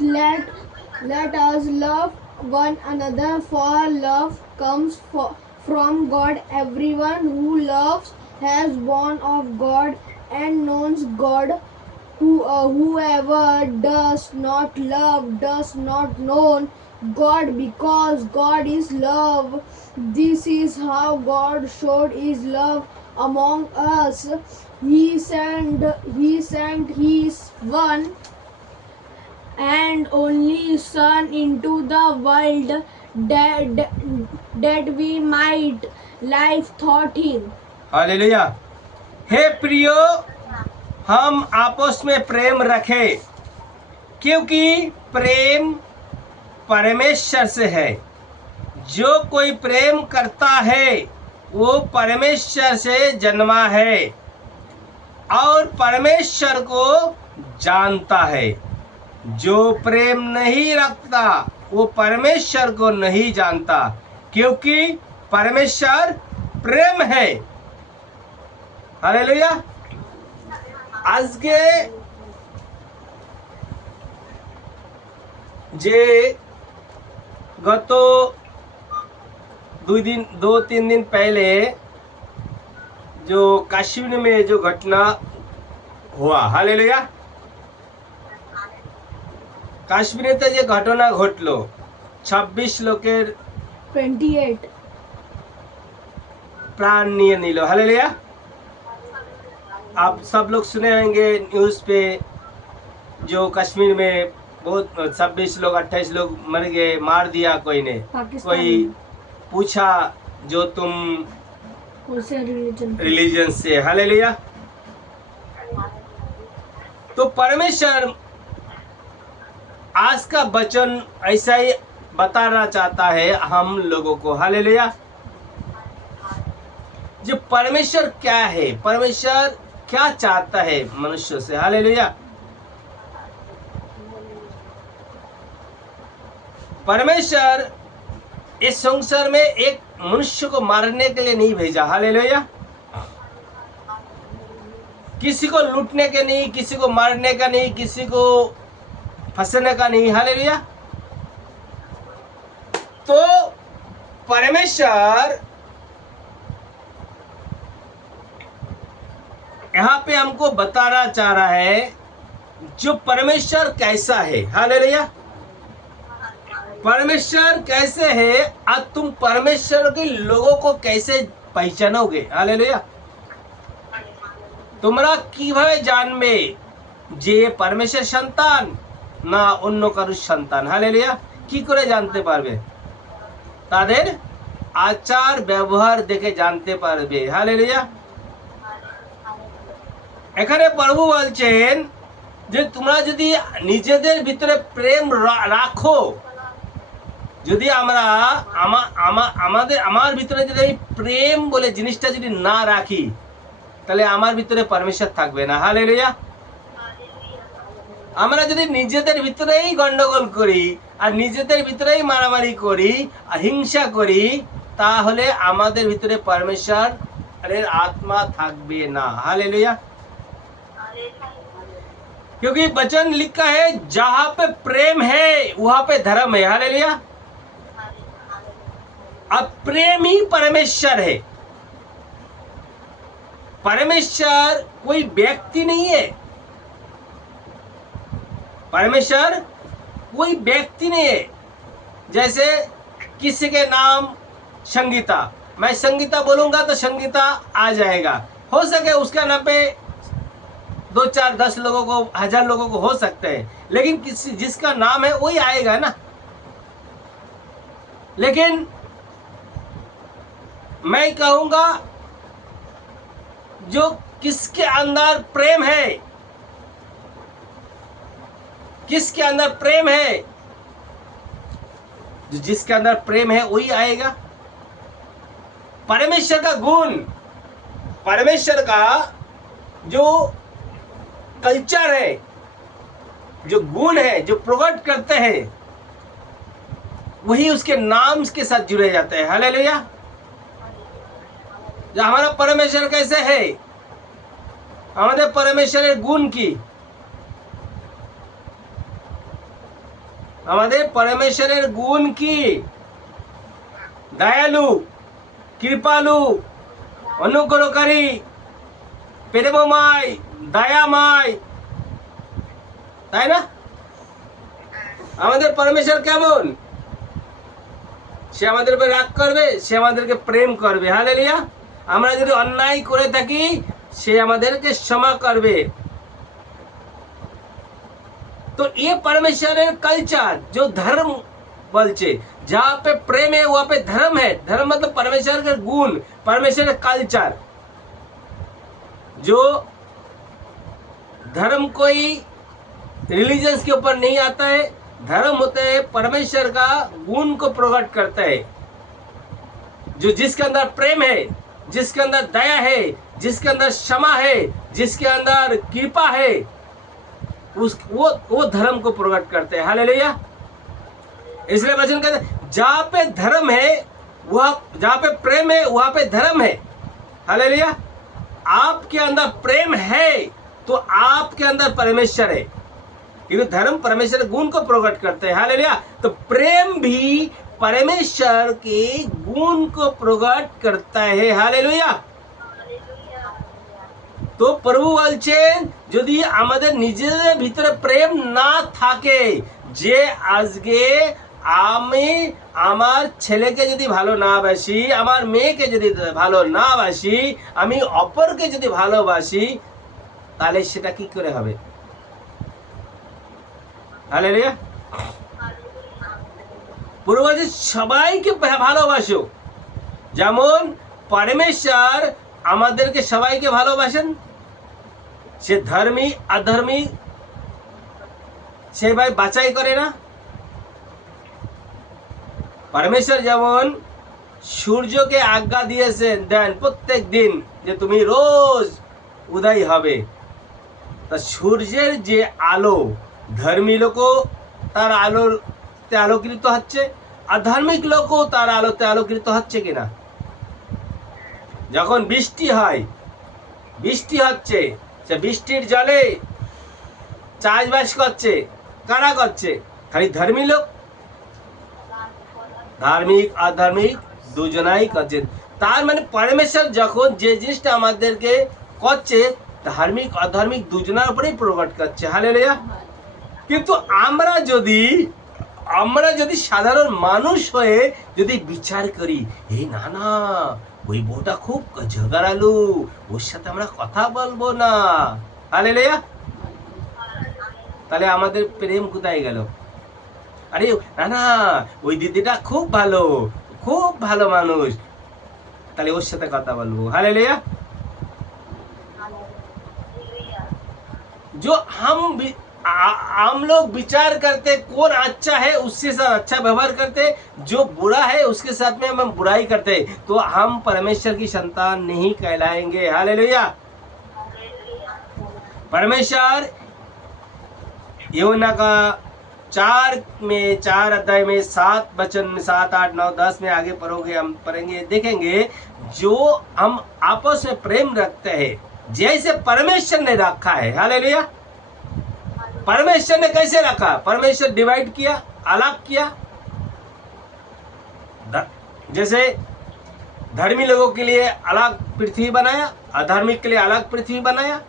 let us love one another, for love comes from God. Everyone who loves has born of God and knows God. Whoever does not love does not know God, because God is love. This is how God showed His love among us. He sent His one and only Son into the world that we might live through Him. Hallelujah. हे प्रियो, हम आपस में प्रेम रखें, क्योंकि प्रेम परमेश्वर से है। जो कोई प्रेम करता है वो परमेश्वर से जन्मा है और परमेश्वर को जानता है। जो प्रेम नहीं रखता वो परमेश्वर को नहीं जानता, क्योंकि परमेश्वर प्रेम है। हालेलुया। আজকে যে गत 2-3 दिन पहले जो कश्मीर में जो घटना हुआ, हालेलुया, কাশ্মীরেতে যে ঘটনা ঘটলো 26 লোকের 28 प्राण নিয়ে নিল, हालेलुया। आप सब लोग सुने होंगे न्यूज़ पे, जो कश्मीर में बहुत 26 लोग 28 लोग मर गए, मार दिया कोई ने। कोई पूछा जो तुम रिलीजन से, हालेलुया। तो परमेश्वर आज का वचन ऐसा ही बताना चाहता है हम लोगों को, हालेलुया। जो परमेश्वर क्या है, परमेश्वर क्या चाहता है मनुष्य से, हालेलुया। परमेश्वर इस संसार में एक मनुष्य को मारने के लिए नहीं भेजा, हालेलुया। किसी को लूटने के नहीं, किसी को मारने का नहीं, किसी को फंसने का नहीं, हालेलुया। तो परमेश्वर यहाँ पे हमको बताना चाह रहा है जो परमेश्वर कैसा है, हालेलुया। परमेश्वर कैसे है और तुम परमेश्वर के लोगों को कैसे पहचानोगे, हालेलुया। তোমরা কিভাবে জানবে যে পরমেশ্বর সন্তান না অন্য কারোর সন্তান, হালেলুয়া। কি করে জানতে পারবে? তাদের আচার ব্যবহার দেখে জানতে পারবে, হালেলুয়া। এখানে প্রভু বলছেন যে তোমরা যদি নিজেদের ভিতরে প্রেম রাখো, যদি আমরা আমার ভিতরে যদি প্রেম বলে জিনিসটা যদি না রাখি, তাহলে আমার ভিতরে পরমেশ্বর থাকবে না, হালেলুয়া। আমরা যদি নিজেদের ভিতরেই গন্ডগোল করি আর নিজেদের ভিতরেই মারামারি করি আর হিংসা করি, তাহলে আমাদের ভিতরে পরমেশ্বর अरे आत्मा थाकबे ना। हालेलुया। क्योंकि वचन लिखा है जहां पे प्रेम है वहां पे धर्म है। हालेलुया। अब प्रेम ही परमेश्वर है। परमेश्वर कोई व्यक्ति नहीं है। परमेश्वर कोई व्यक्ति नहीं है। जैसे किसी के नाम संगीता, मैं संगीता बोलूंगा तो संगीता आ जाएगा। हो सके उसका नाम पे 2 4 10 लोगों को, 1000 लोगों को हो सकते हैं, लेकिन किसी जिसका नाम है वही आएगा ना। लेकिन मैं कहूंगा जो किसके अंदर प्रेम है, किसके अंदर प्रेम है, जो जिसके अंदर प्रेम है वही आएगा। परमेश्वर का गुण, परमेश्वर का जो कल्चर है, जो गुण है, जो प्रकट करते हैं, वही उसके नाम के साथ जुड़े जाते हैं। हालेलुया। जो हमारा परमेश्वर कैसे है, हमारे परमेश्वर गुण की, हमारे परमेश्वर गुण की, दयालु, कृपालु, अनुग्रहकारी, प्रेममय, दयामय, তাই না? আমাদের পরমেশ্বর কেমন? সে আমাদের উপর রাগ করবে, সে আমাদেরকে প্রেম করবে। হালেলুয়া। আমরা যদি অন্যায় করে থাকি সে আমাদেরকে ক্ষমা করবে। तो ये परमेश्वर कल्चर जो धर्म बोलचे, जहाँ पे प्रेम है वहाँ पे धर्म है। धर्म मतलब परमेश्वर के गुण, परमेश्वर का कल्चर। जो धर्म कोई रिलीजन्स के ऊपर नहीं आता है, धर्म होता है परमेश्वर का गुण को प्रकट करता है। जो जिसके अंदर प्रेम है, जिसके अंदर दया है, जिसके अंदर क्षमा है, जिसके अंदर कृपा है, उस वो धर्म को प्रकट करते हैं। हालेलुया। इसलिए वचन कहते हैं जहाँ पे धर्म है वह, जहाँ पे प्रेम है वहाँ पे धर्म है। हालेलुया। आपके अंदर प्रेम है तो आपके अंदर परमेश्वर है, क्योंकि धर्म परमेश्वर गुण को प्रकट करते हैं। हालेलुया। तो प्रेम भी परमेश्वर के गुण को प्रकट करता है। हालेलुया। তো প্রভু বলছেন যদি আমাদের নিজেদের ভিতরে প্রেম না থাকে, যে আজকে আমি আমার ছেলেকে যদি ভালো না বাসি, আমার মেয়েকে যদি ভালো না বাসি, আমি অপরকে যদি ভালোবাসি, তাহলে সেটা কি করে হবে? হালেলুয়া। প্রভু বলছে সবাইকে ভালোবাসো, যেমন পরমেশ্বর আমাদেরকে সবাইকে ভালোবাসেন। সে ধর্মী অধর্মী সে ভাই বাছাই করে না। পরমেশ্বর যেমন সূর্যকে আজ্ঞা দিয়েছেন দেন প্রত্যেক দিন যে তুমি রোজ উদয় হবে, তা সূর্যের যে আলো, ধর্মী লোকও তার আলোতে আলোকিত হচ্ছে, অধার্মিক লোকও তার আলোতে আলোকিত হচ্ছে কিনা? যখন বৃষ্টি হয়, বৃষ্টি হচ্ছে, সে বৃষ্টির জলে চাষবাস করছে, কারা করছে? খালি ধর্মী লোক? ধার্মিক অধার্মিক দুজনাই করছে। তার মানে পরমেশ্বর যখন যে জিনিসটা আমাদেরকে করছে, ধার্মিক অধার্মিক দুজনের উপরেই প্রকট করছে। হালেলুয়া। কিন্তু আমরা যদি সাধারণ মানুষ হয়ে যদি বিচার করি, এই না না ওই বউটা খুব ঝগড়ালু, ওর সাথে আমরা কথা বলবো না, হালেলুয়া, তাহলে আমাদের প্রেম কোথায় গেল? আরে না না ওই দিদিটা খুব ভালো মানুষ, তাহলে ওর সাথে কথা বলবো। হালেলুয়া। जो हम लोग विचार करते कौन अच्छा है उसके साथ अच्छा व्यवहार करते, जो बुरा है उसके साथ में हम बुराई करते, तो हम परमेश्वर की संतान नहीं कहलाएंगे। हालेलुया। परमेश्वर यूहन्ना का 4 अध्याय में 7 वचन में 7, 8, 9, 10 में आगे पढ़ोगे, हम पढ़ेंगे, देखेंगे जो हम आपस में प्रेम रखते हैं जैसे परमेश्वर ने रखा है। हालेलुया। परमेश्वर ने कैसे रखा? परमेश्वर डिवाइड किया, अलग किया। जैसे धर्मी लोगों के लिए अलग पृथ्वी बनाया, अधार्मिक के लिए अलग पृथ्वी बनाया,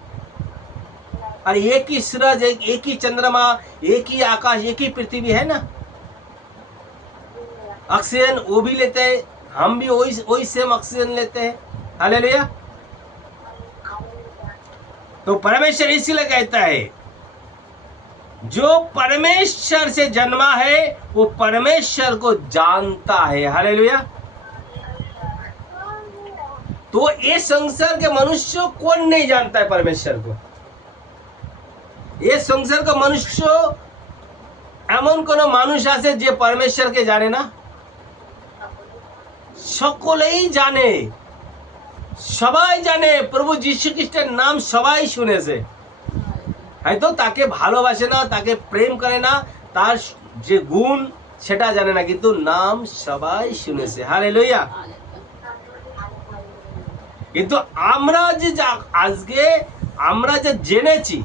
और एक ही सूरज, एक ही चंद्रमा, एक ही आकाश, एक ही पृथ्वी है ना। ऑक्सीजन वो भी लेते हैं, हम भी वही सेम ऑक्सीजन लेते हैं। हालेलुया। तो परमेश्वर इसीलिए कहता है जो परमेश्वर से जन्मा है वो परमेश्वर को जानता है। हालेलुया। तो ये संसार के मनुष्य कौन नहीं जानता है परमेश्वर को? ये संसार का मनुष्य এমন কোন মানুষ আছে যে পরমেশ্বরকে জানে না? সকলেই জানে, সবাই জানে। প্রভু যীশু খ্রিস্টের নাম সবাই শুনেছে, হয়তো তাকে ভালোবাসে না, তাকে প্রেম করে না, তার যে গুণ সেটা জানে না, কিন্তু নাম সবাই শুনেছে। হালেলুয়া। কিন্তু আমরা যে আজকে আমরা যে জেনেছি,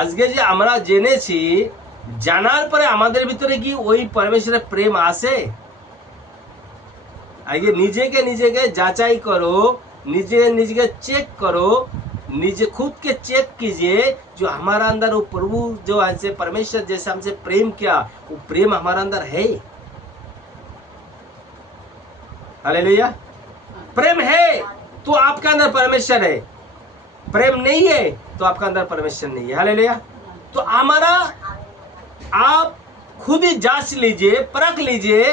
আজকে যে আমরা জেনেছি, জানার পরে আমাদের ভিতরে কি ওই পরমেশ্বরের প্রেম আসে? आइए নিজেকে যাচাই करो, নিজেকে चेक करो, निजे खुद के चेक कीजिए जो हमारा अंदर वो प्रभु जो हमसे परमेश्वर जैसे हमसे प्रेम किया वो प्रेम हमारा अंदर है। हालेलुया। प्रेम है तो आपके अंदर परमेश्वर है, प्रेम नहीं है तो आपका अंदर परमेश्वर नहीं है। हालेलुया। तो हमारा आप खुद ही जांच लीजिए, परख लीजिए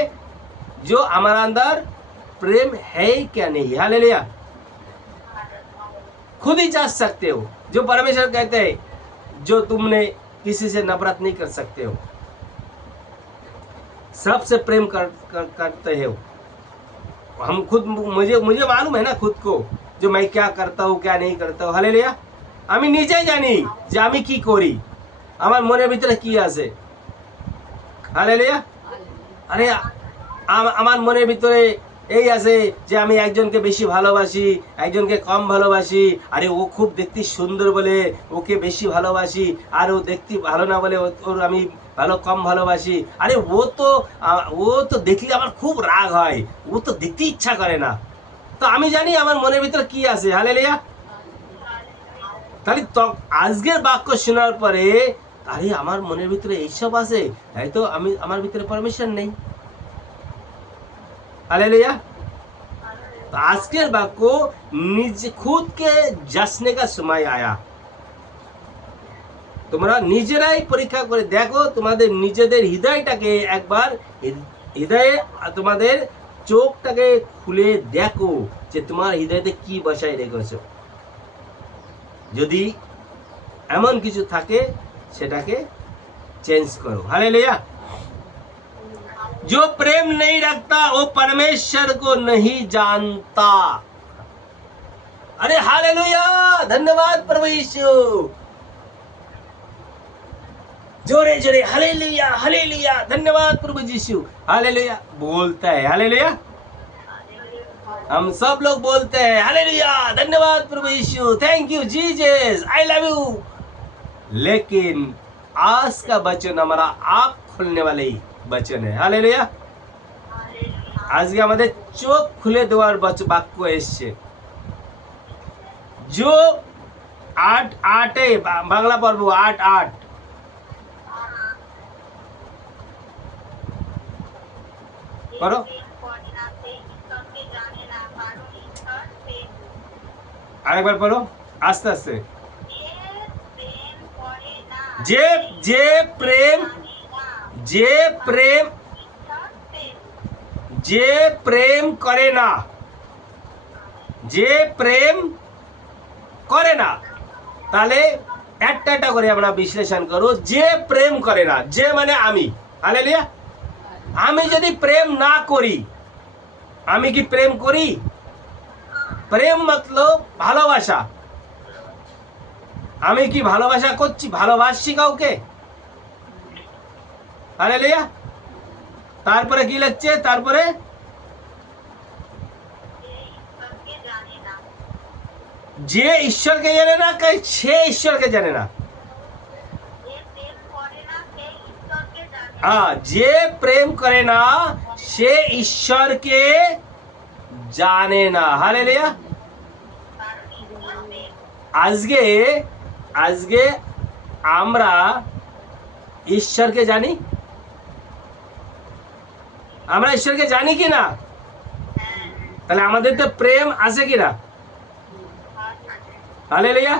जो हमारा अंदर प्रेम है क्या नहीं। हालेलुया। खुद ही जांच सकते हो। जो परमेश्वर कहते हैं जो तुमने किसी से नफरत नहीं कर सकते हो, सबसे प्रेम करते हो। हम खुद मुझे मालूम है ना खुद को, जो मैं क्या करता हूँ क्या नहीं करता हूँ। हालेलुया। আমি নিজেই জানি যে আমি কি করি, আমার মনের ভিতরে কি আছে। হালেলুয়া। আরে আমার মনের ভিতরে এই আছে যে আমি একজনকে বেশি ভালোবাসি, একজনকে কম ভালোবাসি। আরে ও খুব দেখতে সুন্দর বলে ওকে বেশি ভালোবাসি, আর ও দেখতে ভালো না বলে ওর আমি ভালো কম ভালোবাসি। আরে ও তো দেখলে আমার খুব রাগ হয়, ও তো দেখতে ইচ্ছা করে না। তো আমি জানি আমার মনের ভিতরে কি আছে। হালেলুয়া। তাহলে আজকের বাক্য শোনার পরে আরে আমার মনের ভিতরে এইসব আছে, তাই তো আমি আমার ভিতরে পারমিশন নেই। हालेलुया। तो आज के बाक्य निज खुद के जांचने का समय आया। তোমরা নিজেরাই পরীক্ষা করে দেখো, তোমাদের নিজেদের হৃদয়টাকে একবার, হৃদয়ে তোমাদের চোখটাকে খুলে দেখো যে তোমার হৃদয়তে কি বসায় রেখেছো। যদি এমন কিছু থাকে সেটাকে চেঞ্জ করো। हालेलुया। जो प्रेम नहीं रखता वो परमेश्वर को नहीं जानता। अरे हालेलुया। धन्यवाद प्रभु यीशु। जोरे जोरे हालेलुया हालेलुया। धन्यवाद प्रभु यीशु। हालेलुया बोलता है। हालेलुया। हम सब लोग बोलते हैं हालेलुया। धन्यवाद प्रभु Yeshu. Thank you Jesus, I love you. लेकिन आज का वचन हमारा आँख खोलने वाले ही वचन है। हालेलुया। আজকে আমাদের চোখ খুলে দেওয়ার বাক্য এসছে। जो 8:8 বাংলা পড়ব। 8:8 পড়ো। আরেকবার পড়ো আস্তে আস্তে। যে যে প্রেম যে প্রেম যে প্রেম করে না, যে প্রেম করে না। তাহলে একটা একটা করে আমরা বিশ্লেষণ করব। যে প্রেম করে না, যে মানে আমি। হালেলুয়া। আমি যদি প্রেম না করি, আমি কি প্রেম করি? প্রেম মতলব ভালোবাসা। আমি কি ভালোবাসা করছি? ভালোবাসছি কাউকে? হালেলুয়া। তারপরে কি লিখছে? তারপরে যে ঈশ্বরকে জানে না সে ঈশ্বরকে জানে না। হ্যাঁ, যে প্রেম করে না সে ঈশ্বরকে জানে না। হালেলুয়া। আজকে আজকে আমরা ঈশ্বরকে জানি? আমরা ঈশ্বরকে জানি কি না? তাহলে আমাদের তো প্রেম আছে কি না? হালেলুয়া।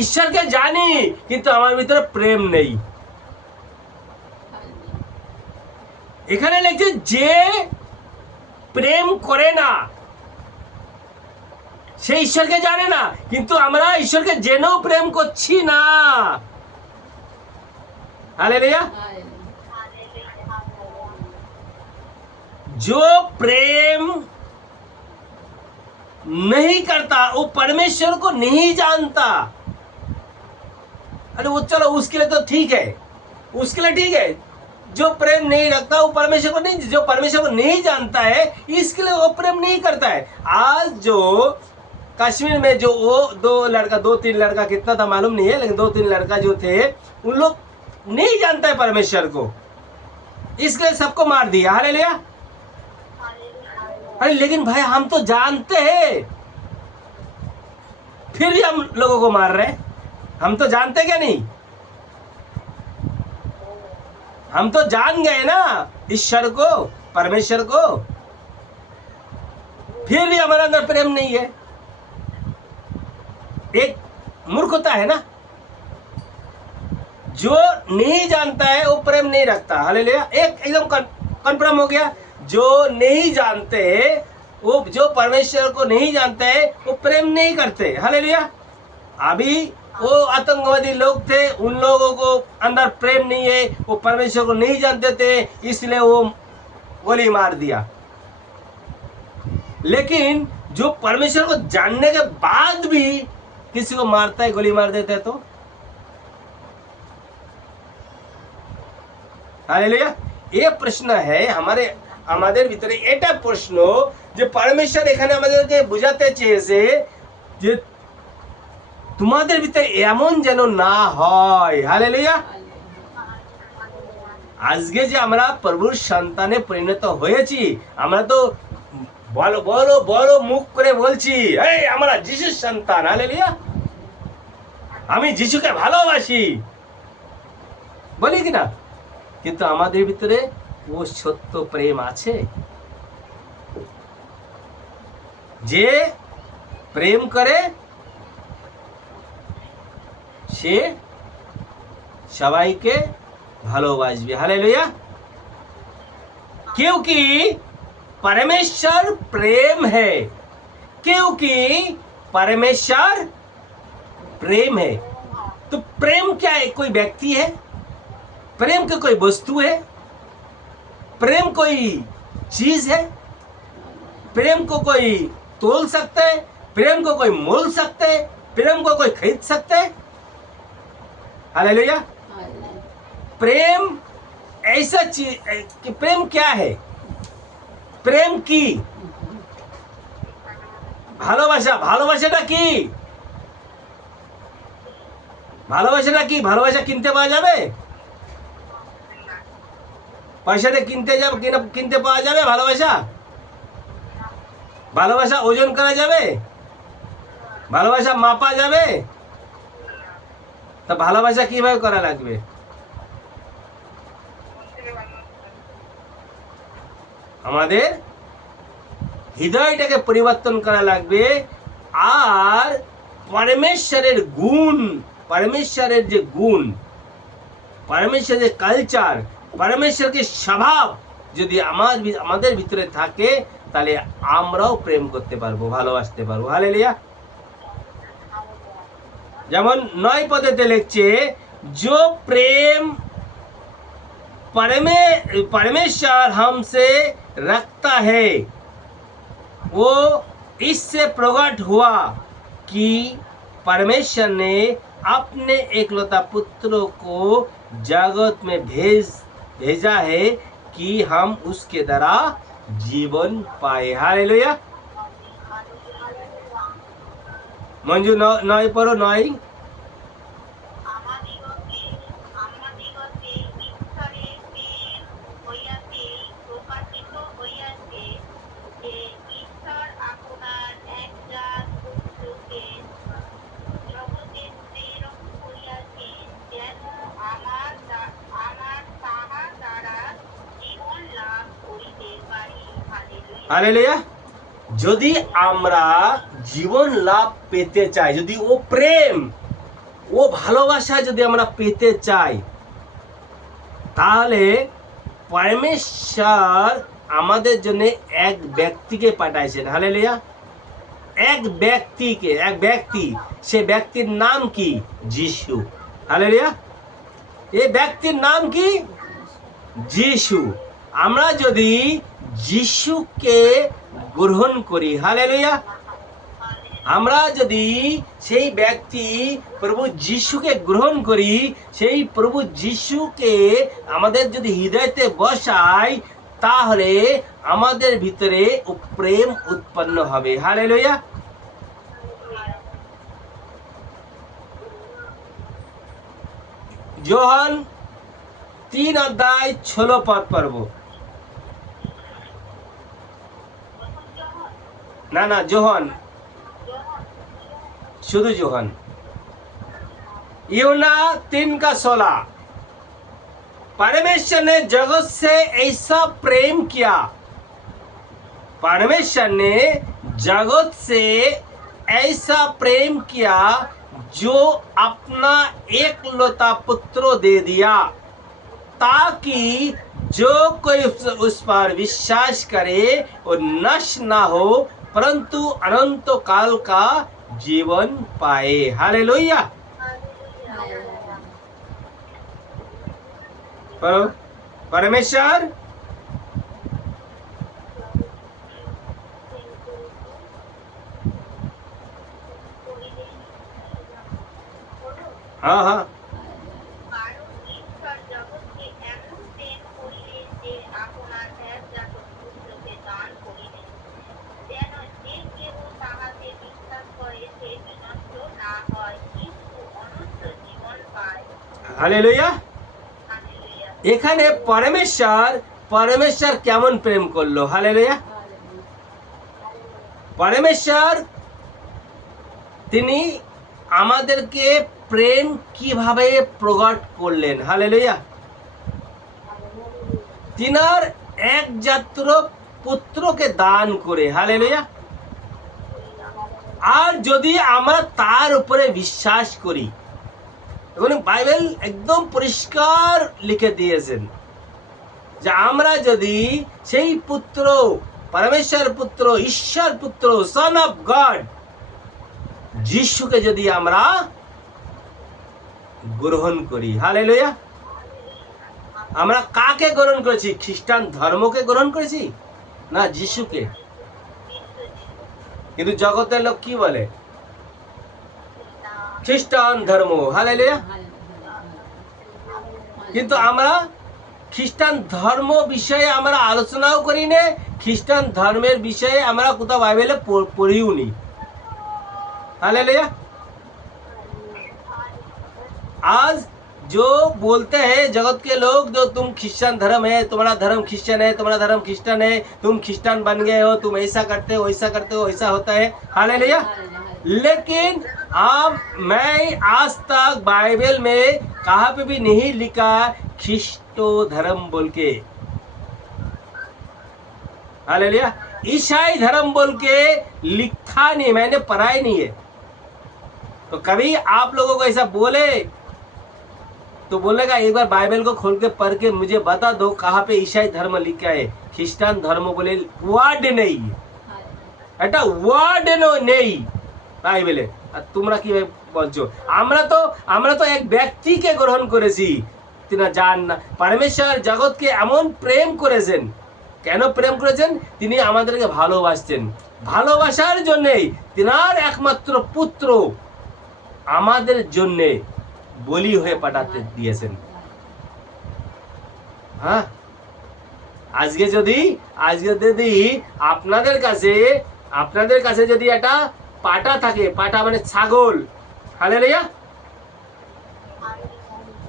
ঈশ্বরকে জানি কিন্তু আমার ভিতরে প্রেম নেই। এখানে লিখছে যে প্রেম করে না সে ঈশ্বরকে জানে না, কিন্তু আমরা ঈশ্বরকে জেনেও প্রেম করছি না। हालेलुया। जो प्रेम नहीं करता वो परमेश्वर को नहीं जानता। अरे वो चलो उसके लिए तो ठीक है, उसके लिए ठीक है। जो प्रेम नहीं रखता वो परमेश्वर को नहीं, जो परमेश्वर को नहीं जानता है इसके लिए वो प्रेम नहीं करता है। आज जो कश्मीर में जो वो दो तीन लड़का कितना था मालूम नहीं है, लेकिन 2-3 लड़का जो थे उन लोग नहीं जानता है परमेश्वर को, इसलिए सबको मार दिया। हालेलुया। अरे लेकिन भाई हम तो जानते हैं, फिर भी हम लोगों को मार रहे हैं। हम तो जानते क्या नहीं? हम तो जान गए ना ईश्वर को, परमेश्वर को, फिर भी हमारे अंदर प्रेम नहीं है। एक मूर्खता है ना, जो नहीं जानता है वो प्रेम नहीं रखता। हालेलुया। एक एकदम कन्फर्म हो गया, जो नहीं जानते वो, जो परमेश्वर को नहीं जानते हैं वो प्रेम नहीं करते। हालेलुया। अभी वो आतंकवादी लोग थे, उन लोगों को अंदर प्रेम नहीं है, वो परमेश्वर को नहीं जानते थे, इसलिए वो गोली मार दिया। लेकिन जो परमेश्वर को जानने के बाद भी किसी को मारता है, गोली मार देता है तो हालेलुया। ये प्रश्न है আমাদের ভিতরে, এটা প্রশ্ন যে পরমেশ্বর এখানে আমাদেরকে বুঝাতে চেয়েছে যে তোমাদের ভিতরে এমন যেন না হয়। হালেলুয়া। আজকে যে আমরা প্রভুর সন্তানে পরিণত হয়েছি, আমরা তো বলো বলো বলো মুখ করে বলছি এই আমরা যিশুর সন্তান। হালেলুয়া। আমি যিশুকে ভালোবাসি বলি কি না? কিন্তু আমাদের ভিতরে ও সত্য প্রেম আছে? যে প্রেম করে সে সবাইকে ভালোবাসবে। हालेलुया। क्योंकि परमेश्वर प्रेम है, क्योंकि परमेश्वर प्रेम है। तो प्रेम क्या है? कोई व्यक्ति है? प्रेम की कोई वस्तु है? प्रेम कोई चीज है? प्रेम को कोई तोल सकता है? प्रेम को कोई मोल सकता है? प्रेम को कोई खरीद सकता है? हालेलुया। प्रेम ऐसा चीज कि प्रेम क्या है? प्रेम की ভালোবাসা, ভালোবাসাটা কি? ভালোবাসাটা কি? ভালোবাসা কিনতে পাওয়া যাবে? পয়সাতে কিনতে পাওয়া যাবে ভালোবাসা? ভালোবাসা ওজন করা যাবে? ভালোবাসা মাপা যাবে? তা ভালোবাসা কিভাবে করা লাগবে? আমাদের হৃদয়টাকে পরিবর্তন করা লাগবে। আর পরমেশ্বরের গুণ, পরমেশ্বরের যে গুণ, পরমেশ্বরের কালচার, পরমেশ্বরকে স্বভাব যদি আমাদের ভিতরে থাকে তাহলে আমরাও প্রেম করতে পারবো, ভালোবাসতে পারবো। হালেলুয়া। যেমন 9 পদেতে লিখছে जो प्रेम परमेश्वर हमसे रखता है वो इससे प्रकट हुआ कि परमेश्वर ने अपने एकलौता पुत्र को जगत में भेज भेजा है कि हम उसके द्वारा जीवन पाए। हालेलुया। मंजू नय पढ़ो, नय। আমাদিগকে ঈশ্বরের প্রেম হইয়াছে প্রকাশিত হইয়াছে যে ঈশ্বর আপনার একজাত পুত্রকে জগতে প্রেরণ করিয়াছেন যেন আমার তাহার দ্বারা জীবন লাভ করিতে পারি। হালেলুয়া। হালেলুয়া। যদি আমরা জীবন লাভ পেতে চাই, যদি ও প্রেম, ও ভালোবাসা যদি আমরা পেতে চাই, তাহলে পরমেশ্বর আমাদের জন্য এক ব্যক্তিকে পাঠাইছেন। হালেলুয়া। এক ব্যক্তি, সে ব্যক্তির নাম কি? যিশু। হালেলুয়া। এই ব্যক্তির নাম কি? যিশু। আমরা যদি যিশুকে গ্রহণ করি, হালেলুয়া, আমরা যদি সেই ব্যক্তি প্রভু যিশুকে গ্রহণ করি, সেই প্রভু যিশুকে আমাদের যদি হৃদয়তে বসাই, তাহলে আমাদের ভিতরে প্রেম উৎপন্ন হবে। হালেলুয়া। যোহান 3 অধ্যায় 16 পদ পড়ব। না, যোহান, शुद्ध जोहन, यूना 3 का 16। परमेश्वर ने जगत से ऐसा प्रेम किया, परमेश्वर ने जगत से ऐसा प्रेम किया जो अपना एकलौता पुत्र दे दिया, ताकि जो कोई उस पर विश्वास करे वो नष्ट ना हो परंतु अनंत काल का जीवन पाए। हालेलुया। परमेश्वर हाँ हाँ কারণ ঈশ্বর জগৎকে এমন প্রেম করিলেন যে আপনার একজাত পুত্রকে দান করিলেন, যেন যে কেহ তাহাতে বিশ্বাস করে সে বিনষ্ট না হয় কিন্তু অনন্ত জীবন পায়। हालेलुया। হালেলুয়া। এখানে পরমেশ্বর কেমন প্রেম করলো? হালেলুয়া। পরমেশ্বর তিনি আমাদেরকে প্রেম কিভাবে প্রকট করলেন? হালেলুয়া। তিনার একজাত পুত্রকে দান করে। হালেলুয়া। আর যদি আমরা তার উপরে বিশ্বাস করি, এবং বাইবেল একদম পরিষ্কার লিখে দিয়েছেন যে আমরা যদি সেই পুত্র, পরমেশ্বর পুত্র, ঈশ্বর পুত্র, সন অফ গড যিশুকে যদি আমরা গ্রহণ করি, হালেলুয়া। আমরা কাকে গ্রহণ করেছি? খ্রিস্টান ধর্মকে গ্রহণ করেছি না যিশুকে? কিন্তু জগতের লোক কি বলে? খ্রিস্টান ধর্ম। হালেলুয়া। কিন্তু আমরা খ্রিস্টান ধর্ম বিষয়ে আমরা আলোচনাও করি না, খ্রিস্টান ধর্মের বিষয়ে আমরা কোথাও বাইবেলে পড়িও নি। हालेलुया। आज जो बोलते हैं जगत के लोग, जो तुम क्रिश्चियन धर्म है, तुम्हारा धर्म क्रिश्चियन है, तुम्हारा धर्म क्रिश्चियन है, तुम क्रिश्चियन बन गए हो, तुम ऐसा करते हो, ऐसा करते हो, ऐसा होता है। हालेलुया। लेकिन मैं आज तक बाइबल में कहाँ पे भी नहीं लिखा ख्रिस्तो धर्म बोल के। हालेलुया। ईसाई धर्म बोल के लिखा नहीं, मैंने पढ़ा ही नहीं है। तो कभी आप लोगों को ऐसा बोले तो बोलेगा एक बार बाइबल को खोल के पढ़ के मुझे बता दो कहाँ पे ईसाई धर्म लिखा है। ख्रिस्टान धर्म बोले ওয়ার্ড নেই, এটা ওয়ার্ড নেই বাইবেলে। আর তোমরা কি বলছো? আমরা তো এক ব্যক্তিকে গ্রহণ করেছি। তিনি জান না, পরমেশ্বর জগৎকে এমন প্রেম করেছেন। কেন প্রেম করেছেন? তিনি আমাদেরকে ভালোবাসতেন। ভালোবাসার জন্যই তিনার একমাত্র পুত্র আমাদের জন্য বলি হয়ে পাঠাতে দিয়েছেন। হ্যাঁ, আজকে যদি আপনাদের কাছে যদি একটা পাটা থাকে, পাটা মানে ছাগল, हालेलुया,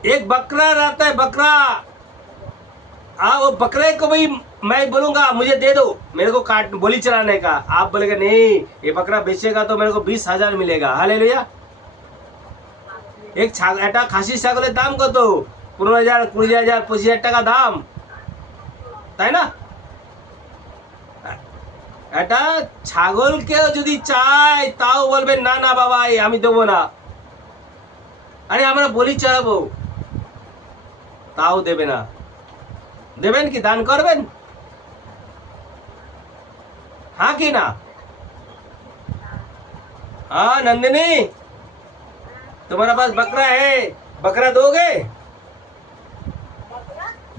एक बकरा रहता है, बकरा, वो बकरे को भाई मैं बोलूंगा मुझे दे दो, मेरे को काट बोली चलाने का, आप बोलेगा नहीं ये बकरा बेचेगा तो मेरे को 20,000 मिलेगा। हालेलुया। एक এটা খাসি ছাগলের দাম কত? 15,000, 20,000, 25,000 টাকা দাম, তাই না? এটা ছাগলকে যদি চাই তাও বলবে না না বাবা আমি দেবো না, আরে আমরা বলি চালাবো, তাও দেবে না। দেবেন কি? দান করবেন? हाँ कि ना? हाँ नंदिनी, तुम्हारे पास बकरा है, बकरा दोगे?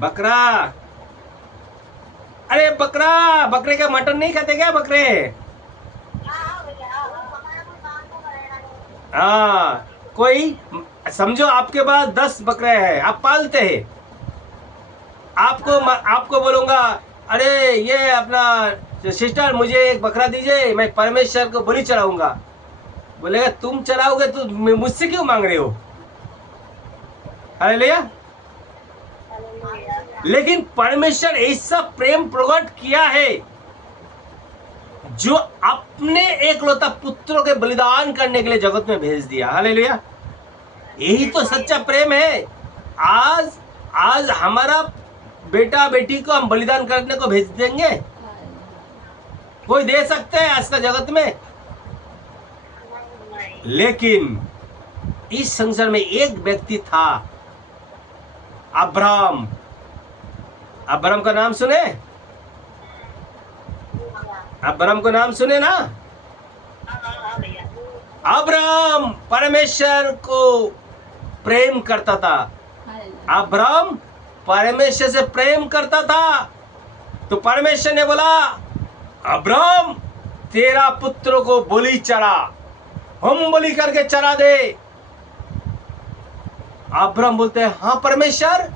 बकरा, अरे बकरा, बकरे का मटन नहीं खाते क्या बकरे? हाँ, कोई समझो आपके पास 10 बकरे हैं, आप पालते हैं, आपको बोलूंगा अरे ये अपना सिस्टर मुझे एक बकरा दीजिए, मैं परमेश्वर को बलि चढ़ाऊंगा, बोलेगा तुम चढ़ाओगे तो मुझसे क्यों मांग रहे हो? हालेलुया। लेकिन परमेश्वर ऐसा प्रेम प्रकट किया है जो अपने एकलौता पुत्रों के बलिदान करने के लिए जगत में भेज दिया। हालेलुया। यही तो सच्चा प्रेम है। आज हमारा बेटा बेटी को हम बलिदान करने को भेज देंगे? कोई दे सकते हैं आज का जगत में? लेकिन इस संसार में एक व्यक्ति था, अब्राहम। अब्राहम का नाम सुने? अब्राहम को नाम सुने ना? अब्राहम परमेश्वर को प्रेम करता था। अब्राहम परमेश्वर से प्रेम करता था, तो परमेश्वर ने बोला अब्राहम तेरा पुत्र को बलि चढ़ा, हम बलि करके चढ़ा दे। अब्राहम बोलते हैं हाँ परमेश्वर,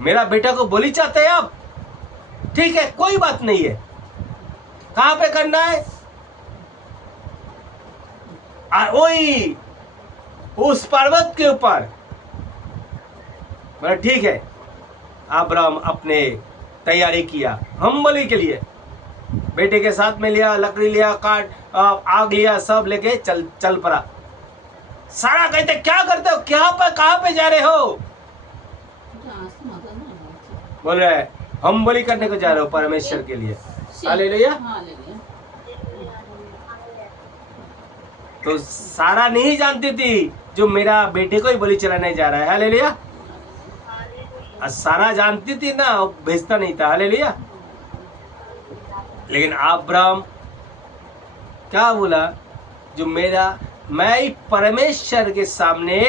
मेरा बेटा को बलि चाहते हैं आप, ठीक है कोई बात नहीं है, कहां पे करना है? वही उस पर्वत के ऊपर। बोला ठीक है। अब्राहम अपने तैयारी किया हम बलि के लिए, बेटे के साथ में लिया, लकड़ी लिया, काट आग लिया, सब लेके चल पड़ा। सारा कहते क्या करते हो, कहां पे जा रहे हो? बोल रहे हम बलि करने को जा रहे हो परमेश्वर के लिए। हालेलुया। तो सारा नहीं जानती थी जो मेरा बेटे को ही बलि चलाने जा रहा है। हालेलुया। सारा जानती थी ना, भेजता नहीं था। हालेलुया। लेकिन अब्राहम क्या बोला, जो मैं परमेश्वर के सामने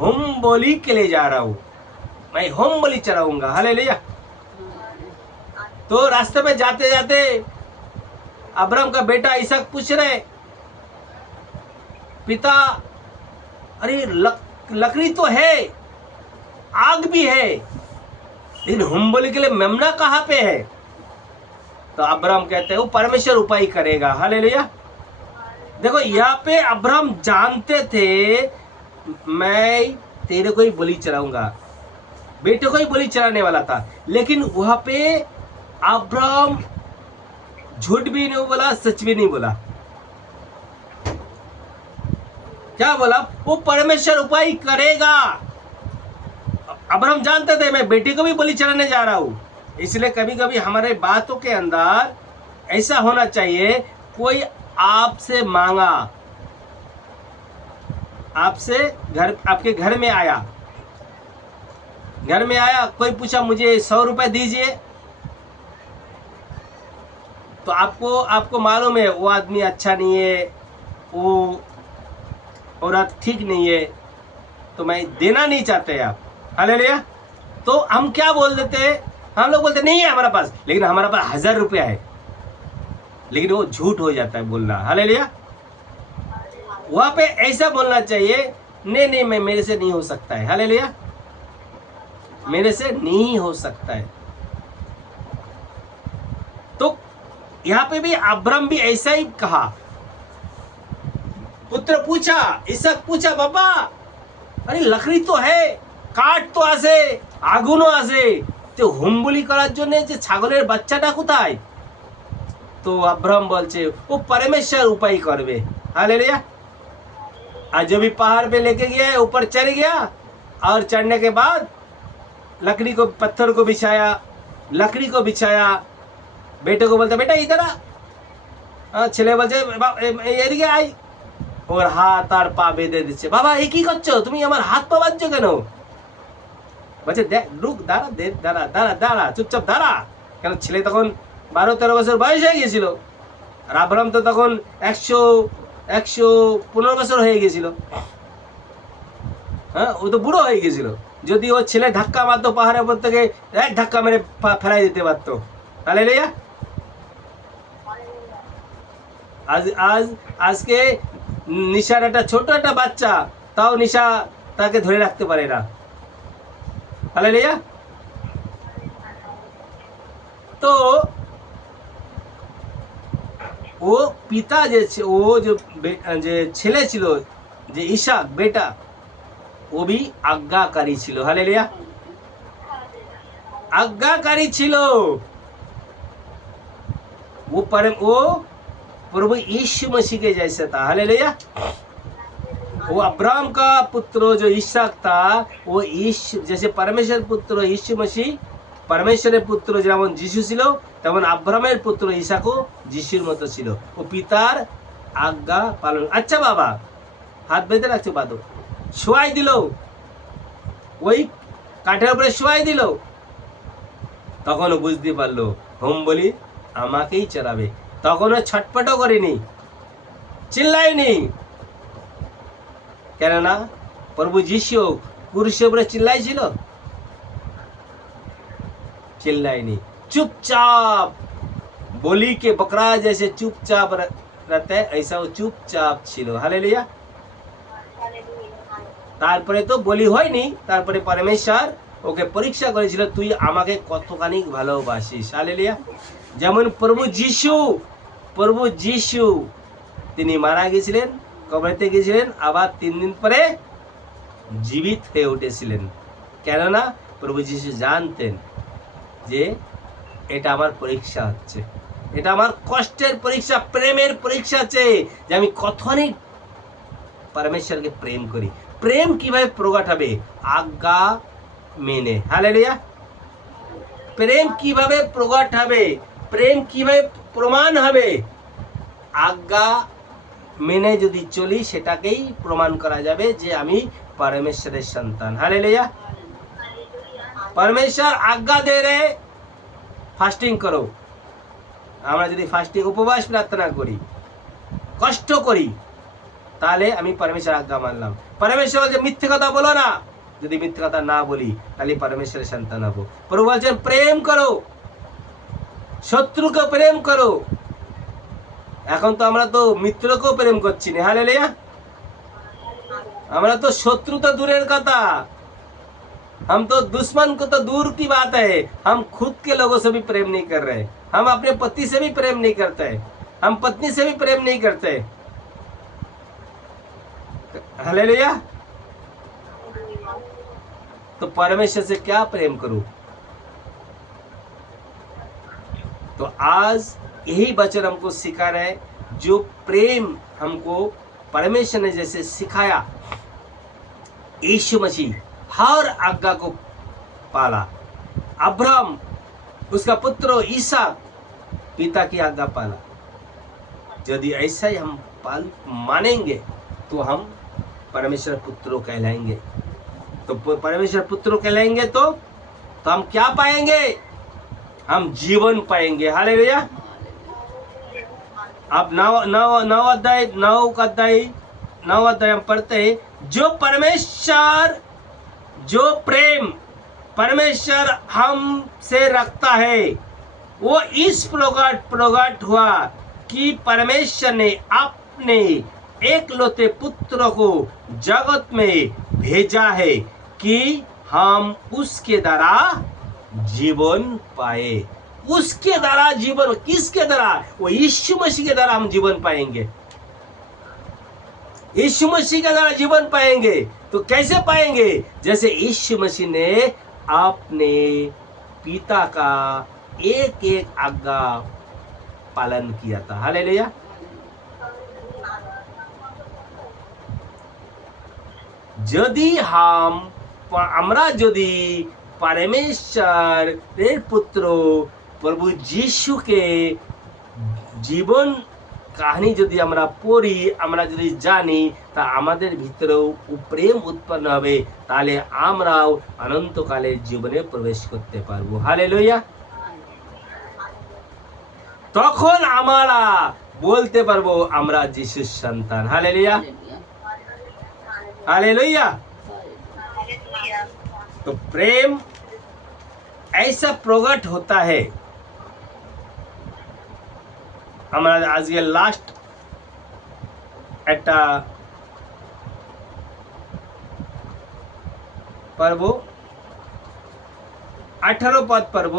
होम बलि के लिए जा रहा हूं, मैं होम बलि चढ़ाऊंगा। हालेलुया। तो रास्ते में जाते जाते अब्राहम का बेटा इसहाक पूछ रहे पिता, अरे लकड़ी तो है, आग भी है, लेकिन होम बलि के लिए मेमना कहां पे है? तो अब्राहम कहते हैं वो परमेश्वर उपाय करेगा। हालेलुया। देखो यहाँ पे अब्राहम जानते थे मैं तेरे को ही बलि चढ़ाऊंगा, बेटे को ही बलि चढ़ाने वाला था, लेकिन वहां पे अब्राहम झूठ भी नहीं बोला, सच भी नहीं बोला। क्या बोला? वो परमेश्वर उपाय करेगा। अब्राहम जानते थे मैं बेटे को भी बलि चढ़ाने जा रहा हूं। इसलिए कभी कभी हमारे बातों के अंदर ऐसा होना चाहिए, कोई आपसे मांगा, आपके घर में आया, कोई पूछा मुझे 100 रुपए दीजिए, तो आपको मालूम है वो आदमी अच्छा नहीं है, वो औरत ठीक नहीं है, तो मैं देना नहीं चाहते आप। हालेलुया। तो हम क्या बोल देते हैं? हम लोग बोलते नहीं है हमारे पास, लेकिन हमारे पास 1000 रुपया है, लेकिन वो झूठ हो जाता है बोलना। हालेलुया। वहां पे ऐसा बोलना चाहिए, नहीं मैं मेरे से नहीं हो सकता है। हालेलुया। मेरे से नहीं हो सकता है। यहाँ पे भी अब्राम भी ऐसा ही कहा। पुत्र पूछा, इसक पूछा, बाबा अरे लकड़ी तो है, কাঠ তো আছে, আগুনও আছে, তো হুম্বুলি করার জন্য যে ছাগলের বাচ্চাটা কোথায়? তো अब्राम বলছে वो परमेश्वर उपाय करवे। हालेलुया। आज जो भी पहाड़ पे लेके गया है, ऊपर चढ़ गया और चढ़ने के बाद लकड़ी को, पत्थर को बिछाया, लकड़ी को बिछाया, बेटे को बोलता बेटा इधर आ, ছেলে বলছে এদিকে আই, ওর হাত আর পা বেঁধে দিচ্ছে। বাবা এই কি করছো তুমি, আমার হাত পা বাঁধছো কেন? বলছে দেখ রুক, দাঁড়া দাঁড়া দাঁড়া দাঁড়া, চুপচাপ দাঁড়া। কেন ছেলে তখন 12-13 বছর বয়স হয়ে গিয়েছিল, আর আব্রাহাম তো তখন 115 বছর হয়ে গিয়েছিল। হ্যাঁ, ও তো বুড়ো হয়ে গেছিল। যদি ও ছেলে ধাক্কা মারতো পাহাড়ের উপর থেকে, এক ধাক্কা মেরে ফেলাই দিতে পারতো। হালেলুয়া। আজকে নিশার একটা ছোট একটা বাচ্চা, তাও নিশা তাকে ধরে রাখতে পারে না। হালেলুয়া। তো ও পিতা যে ও যে ছেলে ছিল, যে ইসাক বেটা, ও भी आज्ञाकारी ছিল। हालेलुया। आज्ञाकारी ছিল। वो प्रभु यीशु मसीह के जैसा था। हालेलुया। वो अब्राहम का पुत्र जो इसाक था, वो यीशु जैसे परमेश्वर पुत्र यीशु मसीह परमेश्वरेर पुत्र যেমন যিশু ছিল, তেমন আব্রাহামের পুত্র ইসাকও যিশুর মতো ছিল। ও পিতার আজ্ঞা পালন। আচ্ছা বাবা, হাত বেঁধে রাখছো, বাঁধো। শোয়াই দিল, ওই কাঠের উপরে শোয়াই দিল। তখনও বুঝতে পারলো হোম বলি আমাকেই চড়াবে। তখনও ছটপটও করেনি, চিল্লায়নি। কেননা প্রভু যিশু পুরুষের উপরে চিল্লাইছিল? चिल्लाएनी, चुपचाप। बोली के बकरा जैसे चुपचाप रहता है, ऐसा वो चुपचाप छिलो। हालेलुया। তারপরে তো বলি হয়নি, তারপরে পরমেশ্বর ওকে পরীক্ষা করেছিল, তুই আমাকে কতখানি ভালোবাসিস। হালেলুয়া। যেমন প্রভু যিশু তিনি মারা গেছিলেন, কবরেতে গেছিলেন, আবার 3 দিন পরে জীবিত হয়ে উঠেছিলেন। কেননা প্রভু যিশু জানতেন যে এটা আমার পরীক্ষা হচ্ছে, এটা আমার কষ্টের পরীক্ষা, প্রেমের পরীক্ষা আছে, যে আমি কতখানি পরমেশ্বরকে প্রেম করি। প্রেম কিভাবে প্রকট হবে? আজ্ঞা মেনে। হালেলুয়া। প্রেম কিভাবে প্রকট হবে, প্রেম কিভাবে প্রমাণ হবে? আজ্ঞা মেনে যদি চলি, সেটাকেই প্রমাণ করা যাবে যে আমি পরমেশ্বরের সন্তান। হালেলুয়া। परमेश्वर आज्ञा दे रहे फास्टिंग करो। আমরা যদি ফাস্টিং উপবাস প্রার্থনা করি, কষ্ট করি, তাহলে আমি পরমেশ্বর আজ্ঞা মানলাম। পরমেশ্বর বলছে মিথ্যে কথা বলো না, যদি মিথ্যে কথা না বলি তাহলে পরমেশ্বরের সন্তান হব। প্রভু বলছেন প্রেম করো, শত্রুকে প্রেম করো। এখন তো আমরা তো মিত্রকেও প্রেম করছি না। হালেলুয়া। আমরা তো শত্রু তো দূরের কথা, हम तो दुश्मन को तो दूर की बात है, हम खुद के लोगों से भी प्रेम नहीं कर रहे, हम अपने पति से भी प्रेम नहीं करते, हम पत्नी से भी प्रेम नहीं करते। हालेलुया। तो परमेश्वर से क्या प्रेम करूं? तो आज यही वचन हमको सिखा रहे हैं, जो प्रेम हमको परमेश्वर ने जैसे सिखाया, यीशु मसीह हर आज्ञा को पाला। अब्राहम उसका पुत्र ईसाक पिता की आज्ञा पाला। यदि ऐसा ही हम मानेंगे तो हम परमेश्वर पुत्रों कहलाएंगे। तो परमेश्वर पुत्रों कहलाएंगे तो हम क्या पाएंगे? हम जीवन पाएंगे। हालेलुया। अब 9 अध्याय हम पढ़ते हैं, जो परमेश्वर, जो प्रेम परमेश्वर हमसे रखता है, वो इस प्रकट हुआ कि परमेश्वर ने अपने एकलौते पुत्र को जगत में भेजा है कि हम उसके द्वारा जीवन पाए। उसके द्वारा जीवन, किसके द्वारा? वो यीशु मसीह के द्वारा हम जीवन पाएंगे। यीशु मसीह के द्वारा जीवन पाएंगे। तो कैसे पाएंगे? जैसे यीशु मसीह ने अपने पिता का एक एक आज्ञा पालन किया था। हालेलुया। यदि আমরা যদি परमेश्वरेर पुत्र प्रभु যিশু के জীবন কাহিনী যদি আমরা পড়ি, আমরা যদি জানি, তা আমাদের ভিতরেও প্রেম উৎপন্ন হবে। তাহলে আমরাও অনন্তকালের জীবনে প্রবেশ করতে পারবো। হালেলুয়া। তখন আমরা বলতে পারবো আমরা যিশুর সন্তান। Hallelujah, hallelujah. तो प्रेम ऐसा प्रकट होता है। हमारा आज ये लास्ट একটা पर्व 18 पद पर्व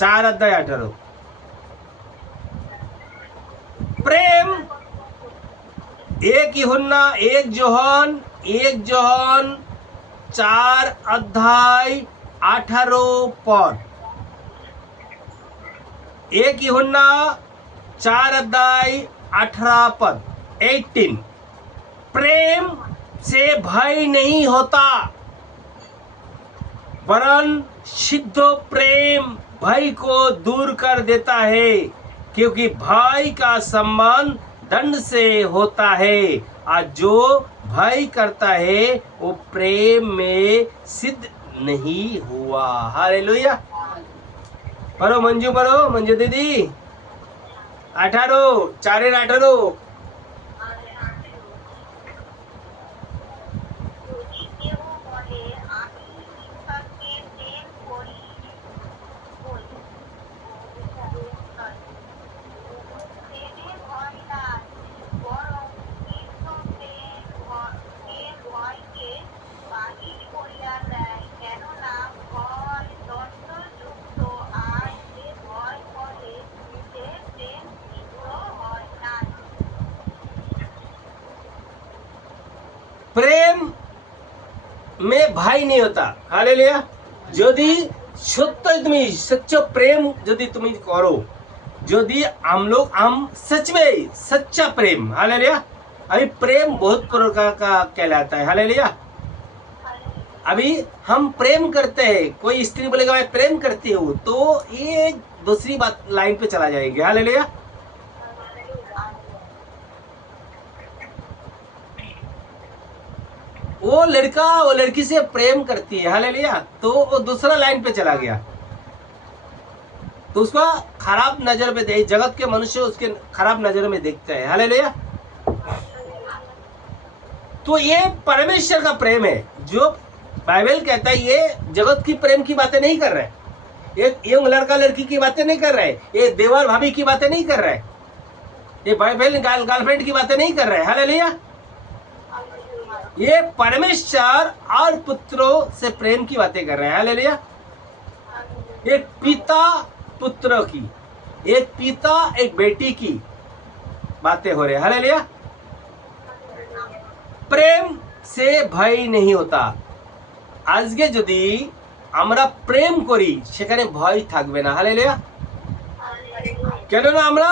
4 अध्याय 18 प्रेम एक यूहन्ना 1 जोहन 4 अध्याय 18 पद। 1 यूहन्ना 4 अध्याय 18 पद 18। प्रेम से भय नहीं होता, वरन सिद्ध प्रेम भय को दूर कर देता है, क्योंकि भय का संबंध दंड से होता है, और जो भय करता है वो प्रेम में सिद्ध नहीं हुआ। हालेलुया। पढ़ो मंजू दीदी 18 4-18। प्रेम में भय नहीं होता। हालेलुया। यदि सत्य तुम सच्चा प्रेम यदि तुम करो, यदि हम सच में सच्चा प्रेम, हालेलुया। अभी प्रेम बहुत प्रकार का कहलाता है। हालेलुया। अभी हम प्रेम करते हैं, कोई स्त्री बोलेगा मैं प्रेम करती हूँ, तो ये दूसरी बात लाइन पे चला जाएगी। हालेलुया। वो लड़का वो लड़की से प्रेम करती है। हालेलुया। तो वो दूसरा लाइन पे चला गया, तो उसका खराब नजर में देख, जगत के मनुष्य उसके खराब नजर में देखते हैं। हालेलुया। तो ये परमेश्वर का प्रेम है, जो बाइबल कहता है। ये जगत की प्रेम की बातें नहीं कर रहे, ये यंग लड़का लड़की की बातें नहीं कर रहे, ये देवर भाभी की बातें नहीं कर रहे, ये बाइबल गर्लफ्रेंड की बातें नहीं कर रहे। हालेलुया। ये परमेश्वर और पुत्रों से प्रेम की बातें कर रहे हैं। हालेलुया। एक पिता पुत्र की, एक पिता एक बेटी की बातें हो रही है। हालेलुया। प्रेम से भय नहीं होता। আজকে যদি আমরা প্রেম করি সেখানে ভয় থাকবে না। হালেলুয়া। কেননা আমরা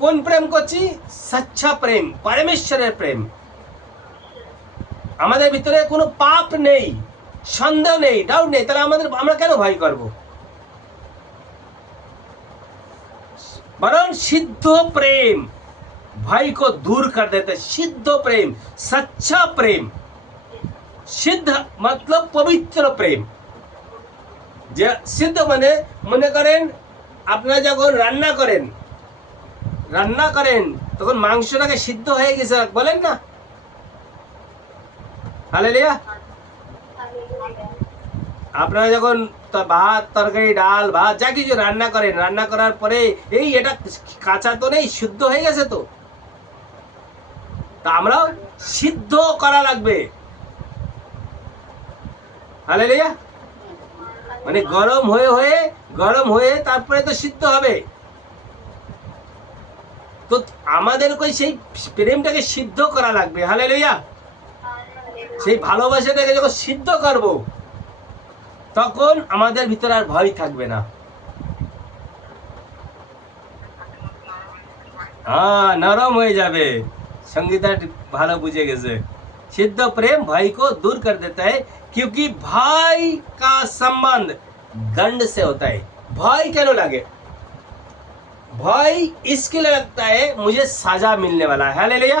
কোন প্রেম করছি? সচ্চা প্রেম, পরমেশ্বরের প্রেম। আমাদের ভিতরে কোনো পাপ নেই, সন্দেহ নেই, ডাউট নেই, তাহলে আমরা কেন ভয় করব? वरन सिद्ध प्रेम भय को दूर कर देते। सिद्ध प्रेम, सच्चा प्रेम। सिद्ध मतलब पवित्र प्रेम। যে সিদ্ধ মানে মনে করেন আপনারা যখন রান্না করেন তখন মাংসটাকে সিদ্ধ হয়ে গেছে বলেন না? হালেলুয়া। আপনারা যখন ভাত তরকারি ডাল ভাত যা কিছু রান্না করেন, রান্না করার পরে এই এটা কাঁচা তো নেই, শুদ্ধ হয়ে গেছে, তো আমরাও সিদ্ধ করা লাগবে। হালেলুয়া। মানে গরম হয়ে তারপরে তো সিদ্ধ হবে। তো আমাদেরকে সেই প্রেমটাকে সিদ্ধ করা লাগবে। হালেলুয়া। সেই ভালোবাসাটাকে যখন সিদ্ধ করব, তখন আমাদের ভিতরে আর ভয় থাকবে না। हाँ, नरम हो जावे। संगीता भालो बुझे गए। सिद्ध प्रेम भाई को दूर कर देता है, क्योंकि भाई का संबंध दंड से होता है। भाई क्या लगे? भाई इसके लिए लगता है मुझे सजा मिलने वाला है। हालेलुया।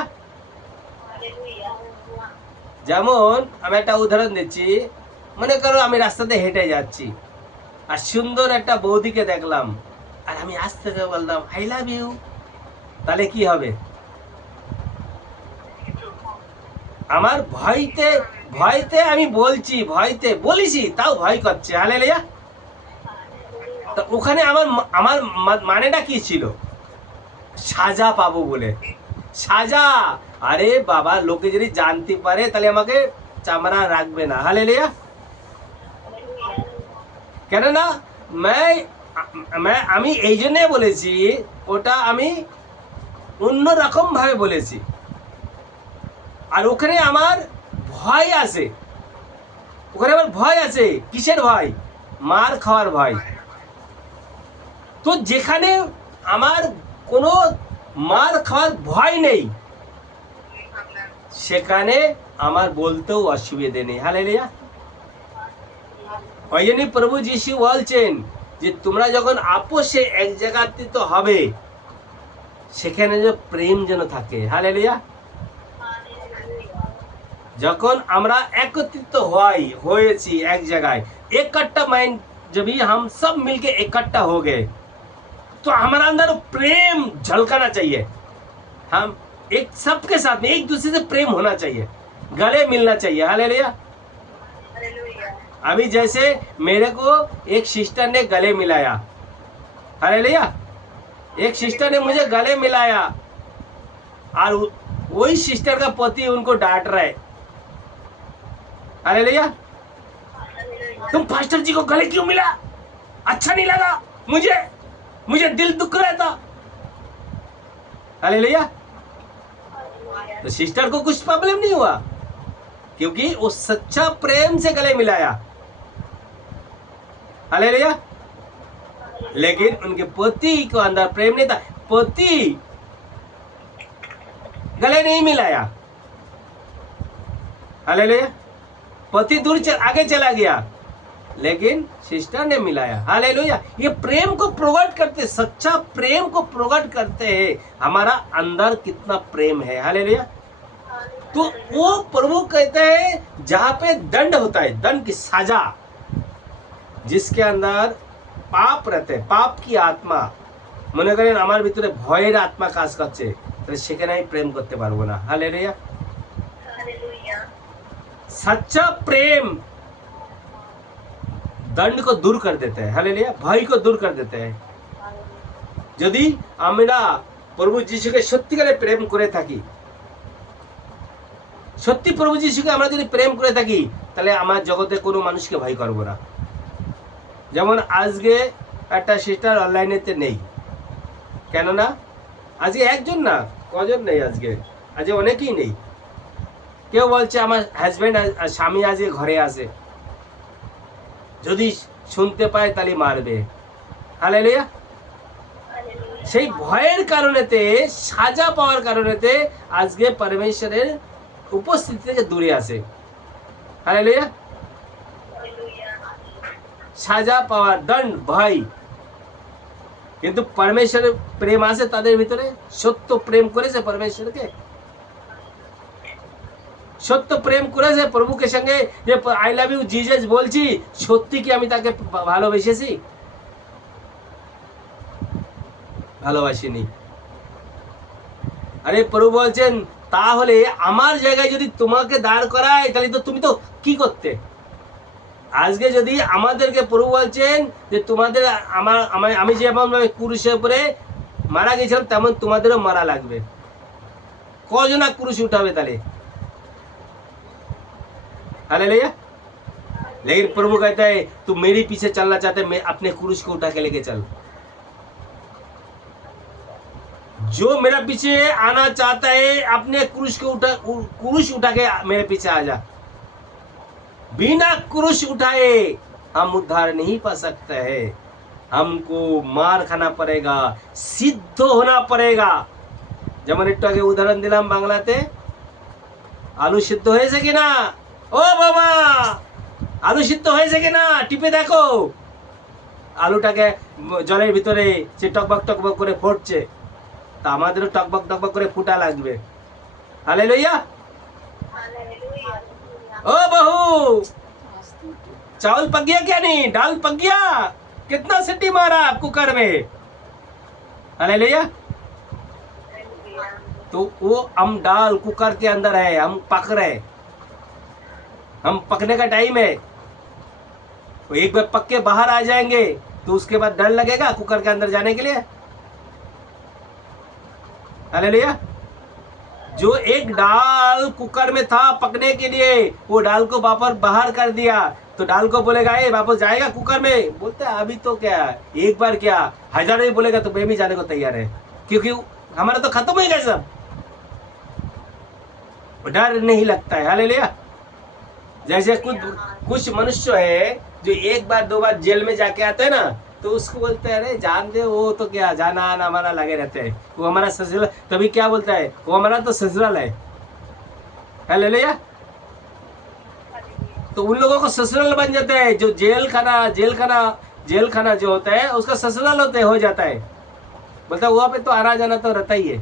যেমন আমি একটা উদাহরণ দিচ্ছি। মনে করো আমি রাস্তাতে হেঁটে যাচ্ছি, আর সুন্দর একটা বৌদিকে দেখলাম, আর আমি আস্তে করে বললাম আই লাভ ইউ, তাহলে কি হবে? আমার ভয়তে আমি বলিছি, তাও ভয় করছে। হালেলুয়া। তো ওখানে আমার মানেটা কি ছিল? সাজা পাবো বলে। সাজা। আরে বাবা, লোকে যদি জানতে পারে তাহলে আমাকে চামড়া রাখবে না। হালেলুয়া। কেননা আমি এই জন্য বলেছি, ওটা আমি অন্যরকম ভাবে বলেছি। আর ওখানে আমার ভয় আছে। কিসের ভয়? মার খাওয়ার ভয়। তো যেখানে আমার কোনো মার খাওয়ার ভয় নেই, সেখানে আমার বলতেও অসুবিধে নেই। হালেলুয়া। ওই জন্য প্রভু যিশু বলছেন যে তোমরা যখন আপোষে এক জায়গাতে হবে, সেখানে যে প্রেম যেন থাকে। হালেলুয়া। যখন আমরা একত্রিত হয়েছি এক জায়গায়, इकट्ठा माइंड, जब भी हम सब मिलके इकट्ठा हो गए, तो हमारा अंदर प्रेम झलकाना चाहिए। हम एक सबके साथ में एक दूसरे से प्रेम होना चाहिए, गले मिलना चाहिए। हालेलुया। अभी जैसे मेरे को एक सिस्टर ने गले मिलाया। हालेलुया। एक सिस्टर ने मुझे गले मिलाया, और वही सिस्टर का पति उनको डांट रहा है। हालेलुया। तुम पास्टर जी को गले क्यों मिला? अच्छा नहीं लगा मुझे दिल दुख रहा था। हालेलुया। तो सिस्टर को कुछ प्रॉब्लम नहीं हुआ, क्योंकि वो सच्चा प्रेम से गले मिलाया। हालेलुया। लेकिन उनके पति को अंदर प्रेम नहीं था, पति गले नहीं मिलाया। हालेलुया। पति आगे चला गया, लेकिन सिस्टर ने मिलाया। हालेलुया। ये प्रेम को प्रकट करते, सच्चा प्रेम को प्रकट करते हैं हमारा अंदर कितना प्रेम है। हालेलुया। तो वो प्रभु कहते हैं जहां पे दंड होता है, दंड की सजा, जिसके अंदर पाप रहते, पाप की आत्मा, মনে করেন আমার ভিতরে ভয়ের আত্মা কাজ করছে, তাহলে সেখানে আমি প্রেম করতে পারবো না। হালেলুয়া। सच्चा प्रेम दंड को दूर कर देते हैं। हालेलुया। भय को दूर कर देते हैं। যদি আমরা প্রভু যিশুকে সত্যিকারে প্রেম করে থাকি, সত্যি প্রভু যিশুকে আমরা যদি প্রেম করে থাকি, তাহলে আমার জগতে কোনো মানুষকে ভয় করব না। যেমন আজকে একটা সিস্টার অনলাইনেতে নেই, কেননা আজকে একজন না, কজন নেই, আজকে অনেকেই নেই। কেউ বলছে আমার হাজব্যান্ড স্বামী আজকে ঘরে আসে, যদি শুনতে পায় তাহলে মারবে। হালেলুয়া। সেই ভয়ের কারণেতে, সাজা পাওয়ার কারণেতে আজকে পরমেশ্বরের উপস্থিতি থেকে দূরে আসে। হালেলুয়া। সাজা পাওয়ার, দণ্ড, ভয়। কিন্তু পরমেশ্বরের প্রেম আছে তাদের ভিতরে, সত্য প্রেম করেছে পরমেশ্বরকে, সত্য প্রেম করেছে প্রভুকে সঙ্গে, যে আই লাভ ইউ জিজাস বলছি, সত্যি কি আমি তাকে ভালোবেসেছি? ভালোবাসিনি। আরে প্রভু বলছেন তাহলে আমার জায়গায় যদি তোমাকে দাঁড় করায়, তাহলে তো তুমি তো কি করতে? আজকে যদি আমাদেরকে প্রভু বলছেন যে তোমাদের আমি যেমন ক্রুশের উপরে মারা গেছিলাম, তেমন তোমাদেরও মারা লাগবে, কজনা ক্রুশ উঠাবে তাহলে? হালেলুয়া। लेकिन प्रभु कहता है तू मेरे पीछे चलना चाहते है, मैं अपने क्रूस को उठा के लेके चल। जो मेरा पीछे आना चाहता है अपने क्रूस उठा के मेरे पीछे आ जा। बिना क्रूस उठाए हम उद्धार नहीं पा सकते हैं। हमको मार खाना पड़ेगा, सिद्ध होना पड़ेगा। যেমন একটু আগে উদাহরণ দিলাম বাংলাতে, আলু সিদ্ধ হয়েছে কিনা, ও বাবা আলু সিদ্ধ হয়েছে কিনা টিপে দেখো। আলুটাকে জলের ভিতরে সে টকবক টকবক করে ফুটছে, তা আমাদেরও টকবক টকবক করে ফুটা লাগবে। হালেলুয়া। ओ बहू चावल पक गया क्या? नहीं, दाल पक गया। कितना सीटी मारा आप कुकर में? हालेलुया। तो वो हम दाल कुकर के अंदर है, हम पक रहे, हम पकने का टाइम है। तो एक बार पक के बाहर आ जाएंगे तो उसके बाद डर लगेगा कुकर के अंदर जाने के लिए। हालेलुया। जो एक दाल कुकर में था पकने के लिए, वो दाल को वापस बाहर कर दिया, तो दाल को बोलेगा ए वापस जाएगा कुकर में? बोलते है अभी तो क्या, एक बार क्या, हजारों ही बोलेगा तो मैं भी जाने को तैयार है, क्योंकि हमारा तो खत्म हो गया सब। डर नहीं लगता है। हालेलुया। जैसे कुछ मनुष्य है जो एक बार दो बार जेल में जाके आते हैं ना, तो उसको बोलते हैं अरे जान दे, वो तो क्या जाना आना हमारा लगे रहते हैं, वो हमारा ससुराल। तभी क्या बोलता है, वो हमारा तो ससुराल है। हालेलुया। तो उन लोगों को ससुराल बन जाता है। जो जेल खाना जो होता है उसका ससुराल हो जाता है। बोलता है वहाँ पे तो आना जाना तो रहता ही है,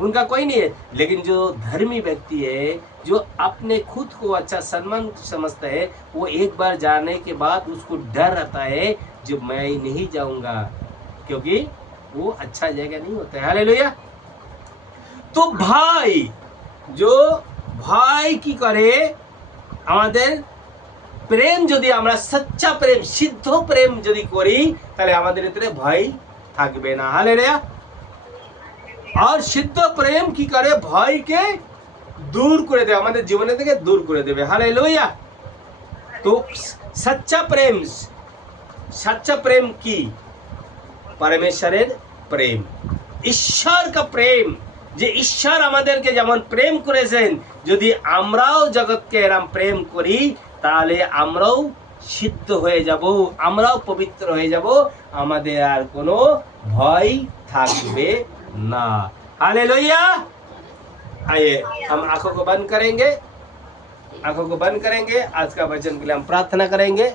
उनका कोई नहीं है। लेकिन जो धर्मी व्यक्ति है, जो अपने खुद को अच्छा सम्मान समझता है, वो एक बार जाने के बाद उसको डर रहता है जो मैं नहीं जाऊंगा, क्योंकि वो अच्छा जगह नहीं होता है। हालेलुया। तो भाई जो भाई की करे আমাদের প্রেম যদি আমরা সচ্চা প্রেম সিদ্ধ প্রেম যদি করি তাহলে আমাদের ভিতরে ভয় থাকবে না। হালেলুয়া। আর সিদ্ধ প্রেম কি করে ভয়কে দূর করে দেবে, আমাদের জীবনে থেকে দূর করে দেবে। হালেলুয়া। তো सच्चा प्रेम की परमेश्वरेर प्रेम, ईश्वर का प्रेम, যে ঈশ্বর আমাদেরকে যেমন প্রেম করেছেন, যদি আমরাও জগৎকে এরকম প্রেম করি তাহলে আমরাও সিদ্ধ হয়ে যাব, আমরাও পবিত্র হয়ে যাব, আমাদের আর কোনো ভয় থাকবে না। हालेलुया। आइए हम आंखों को बंद करेंगे, आज का वचन के लिए हम प्रार्थना करेंगे।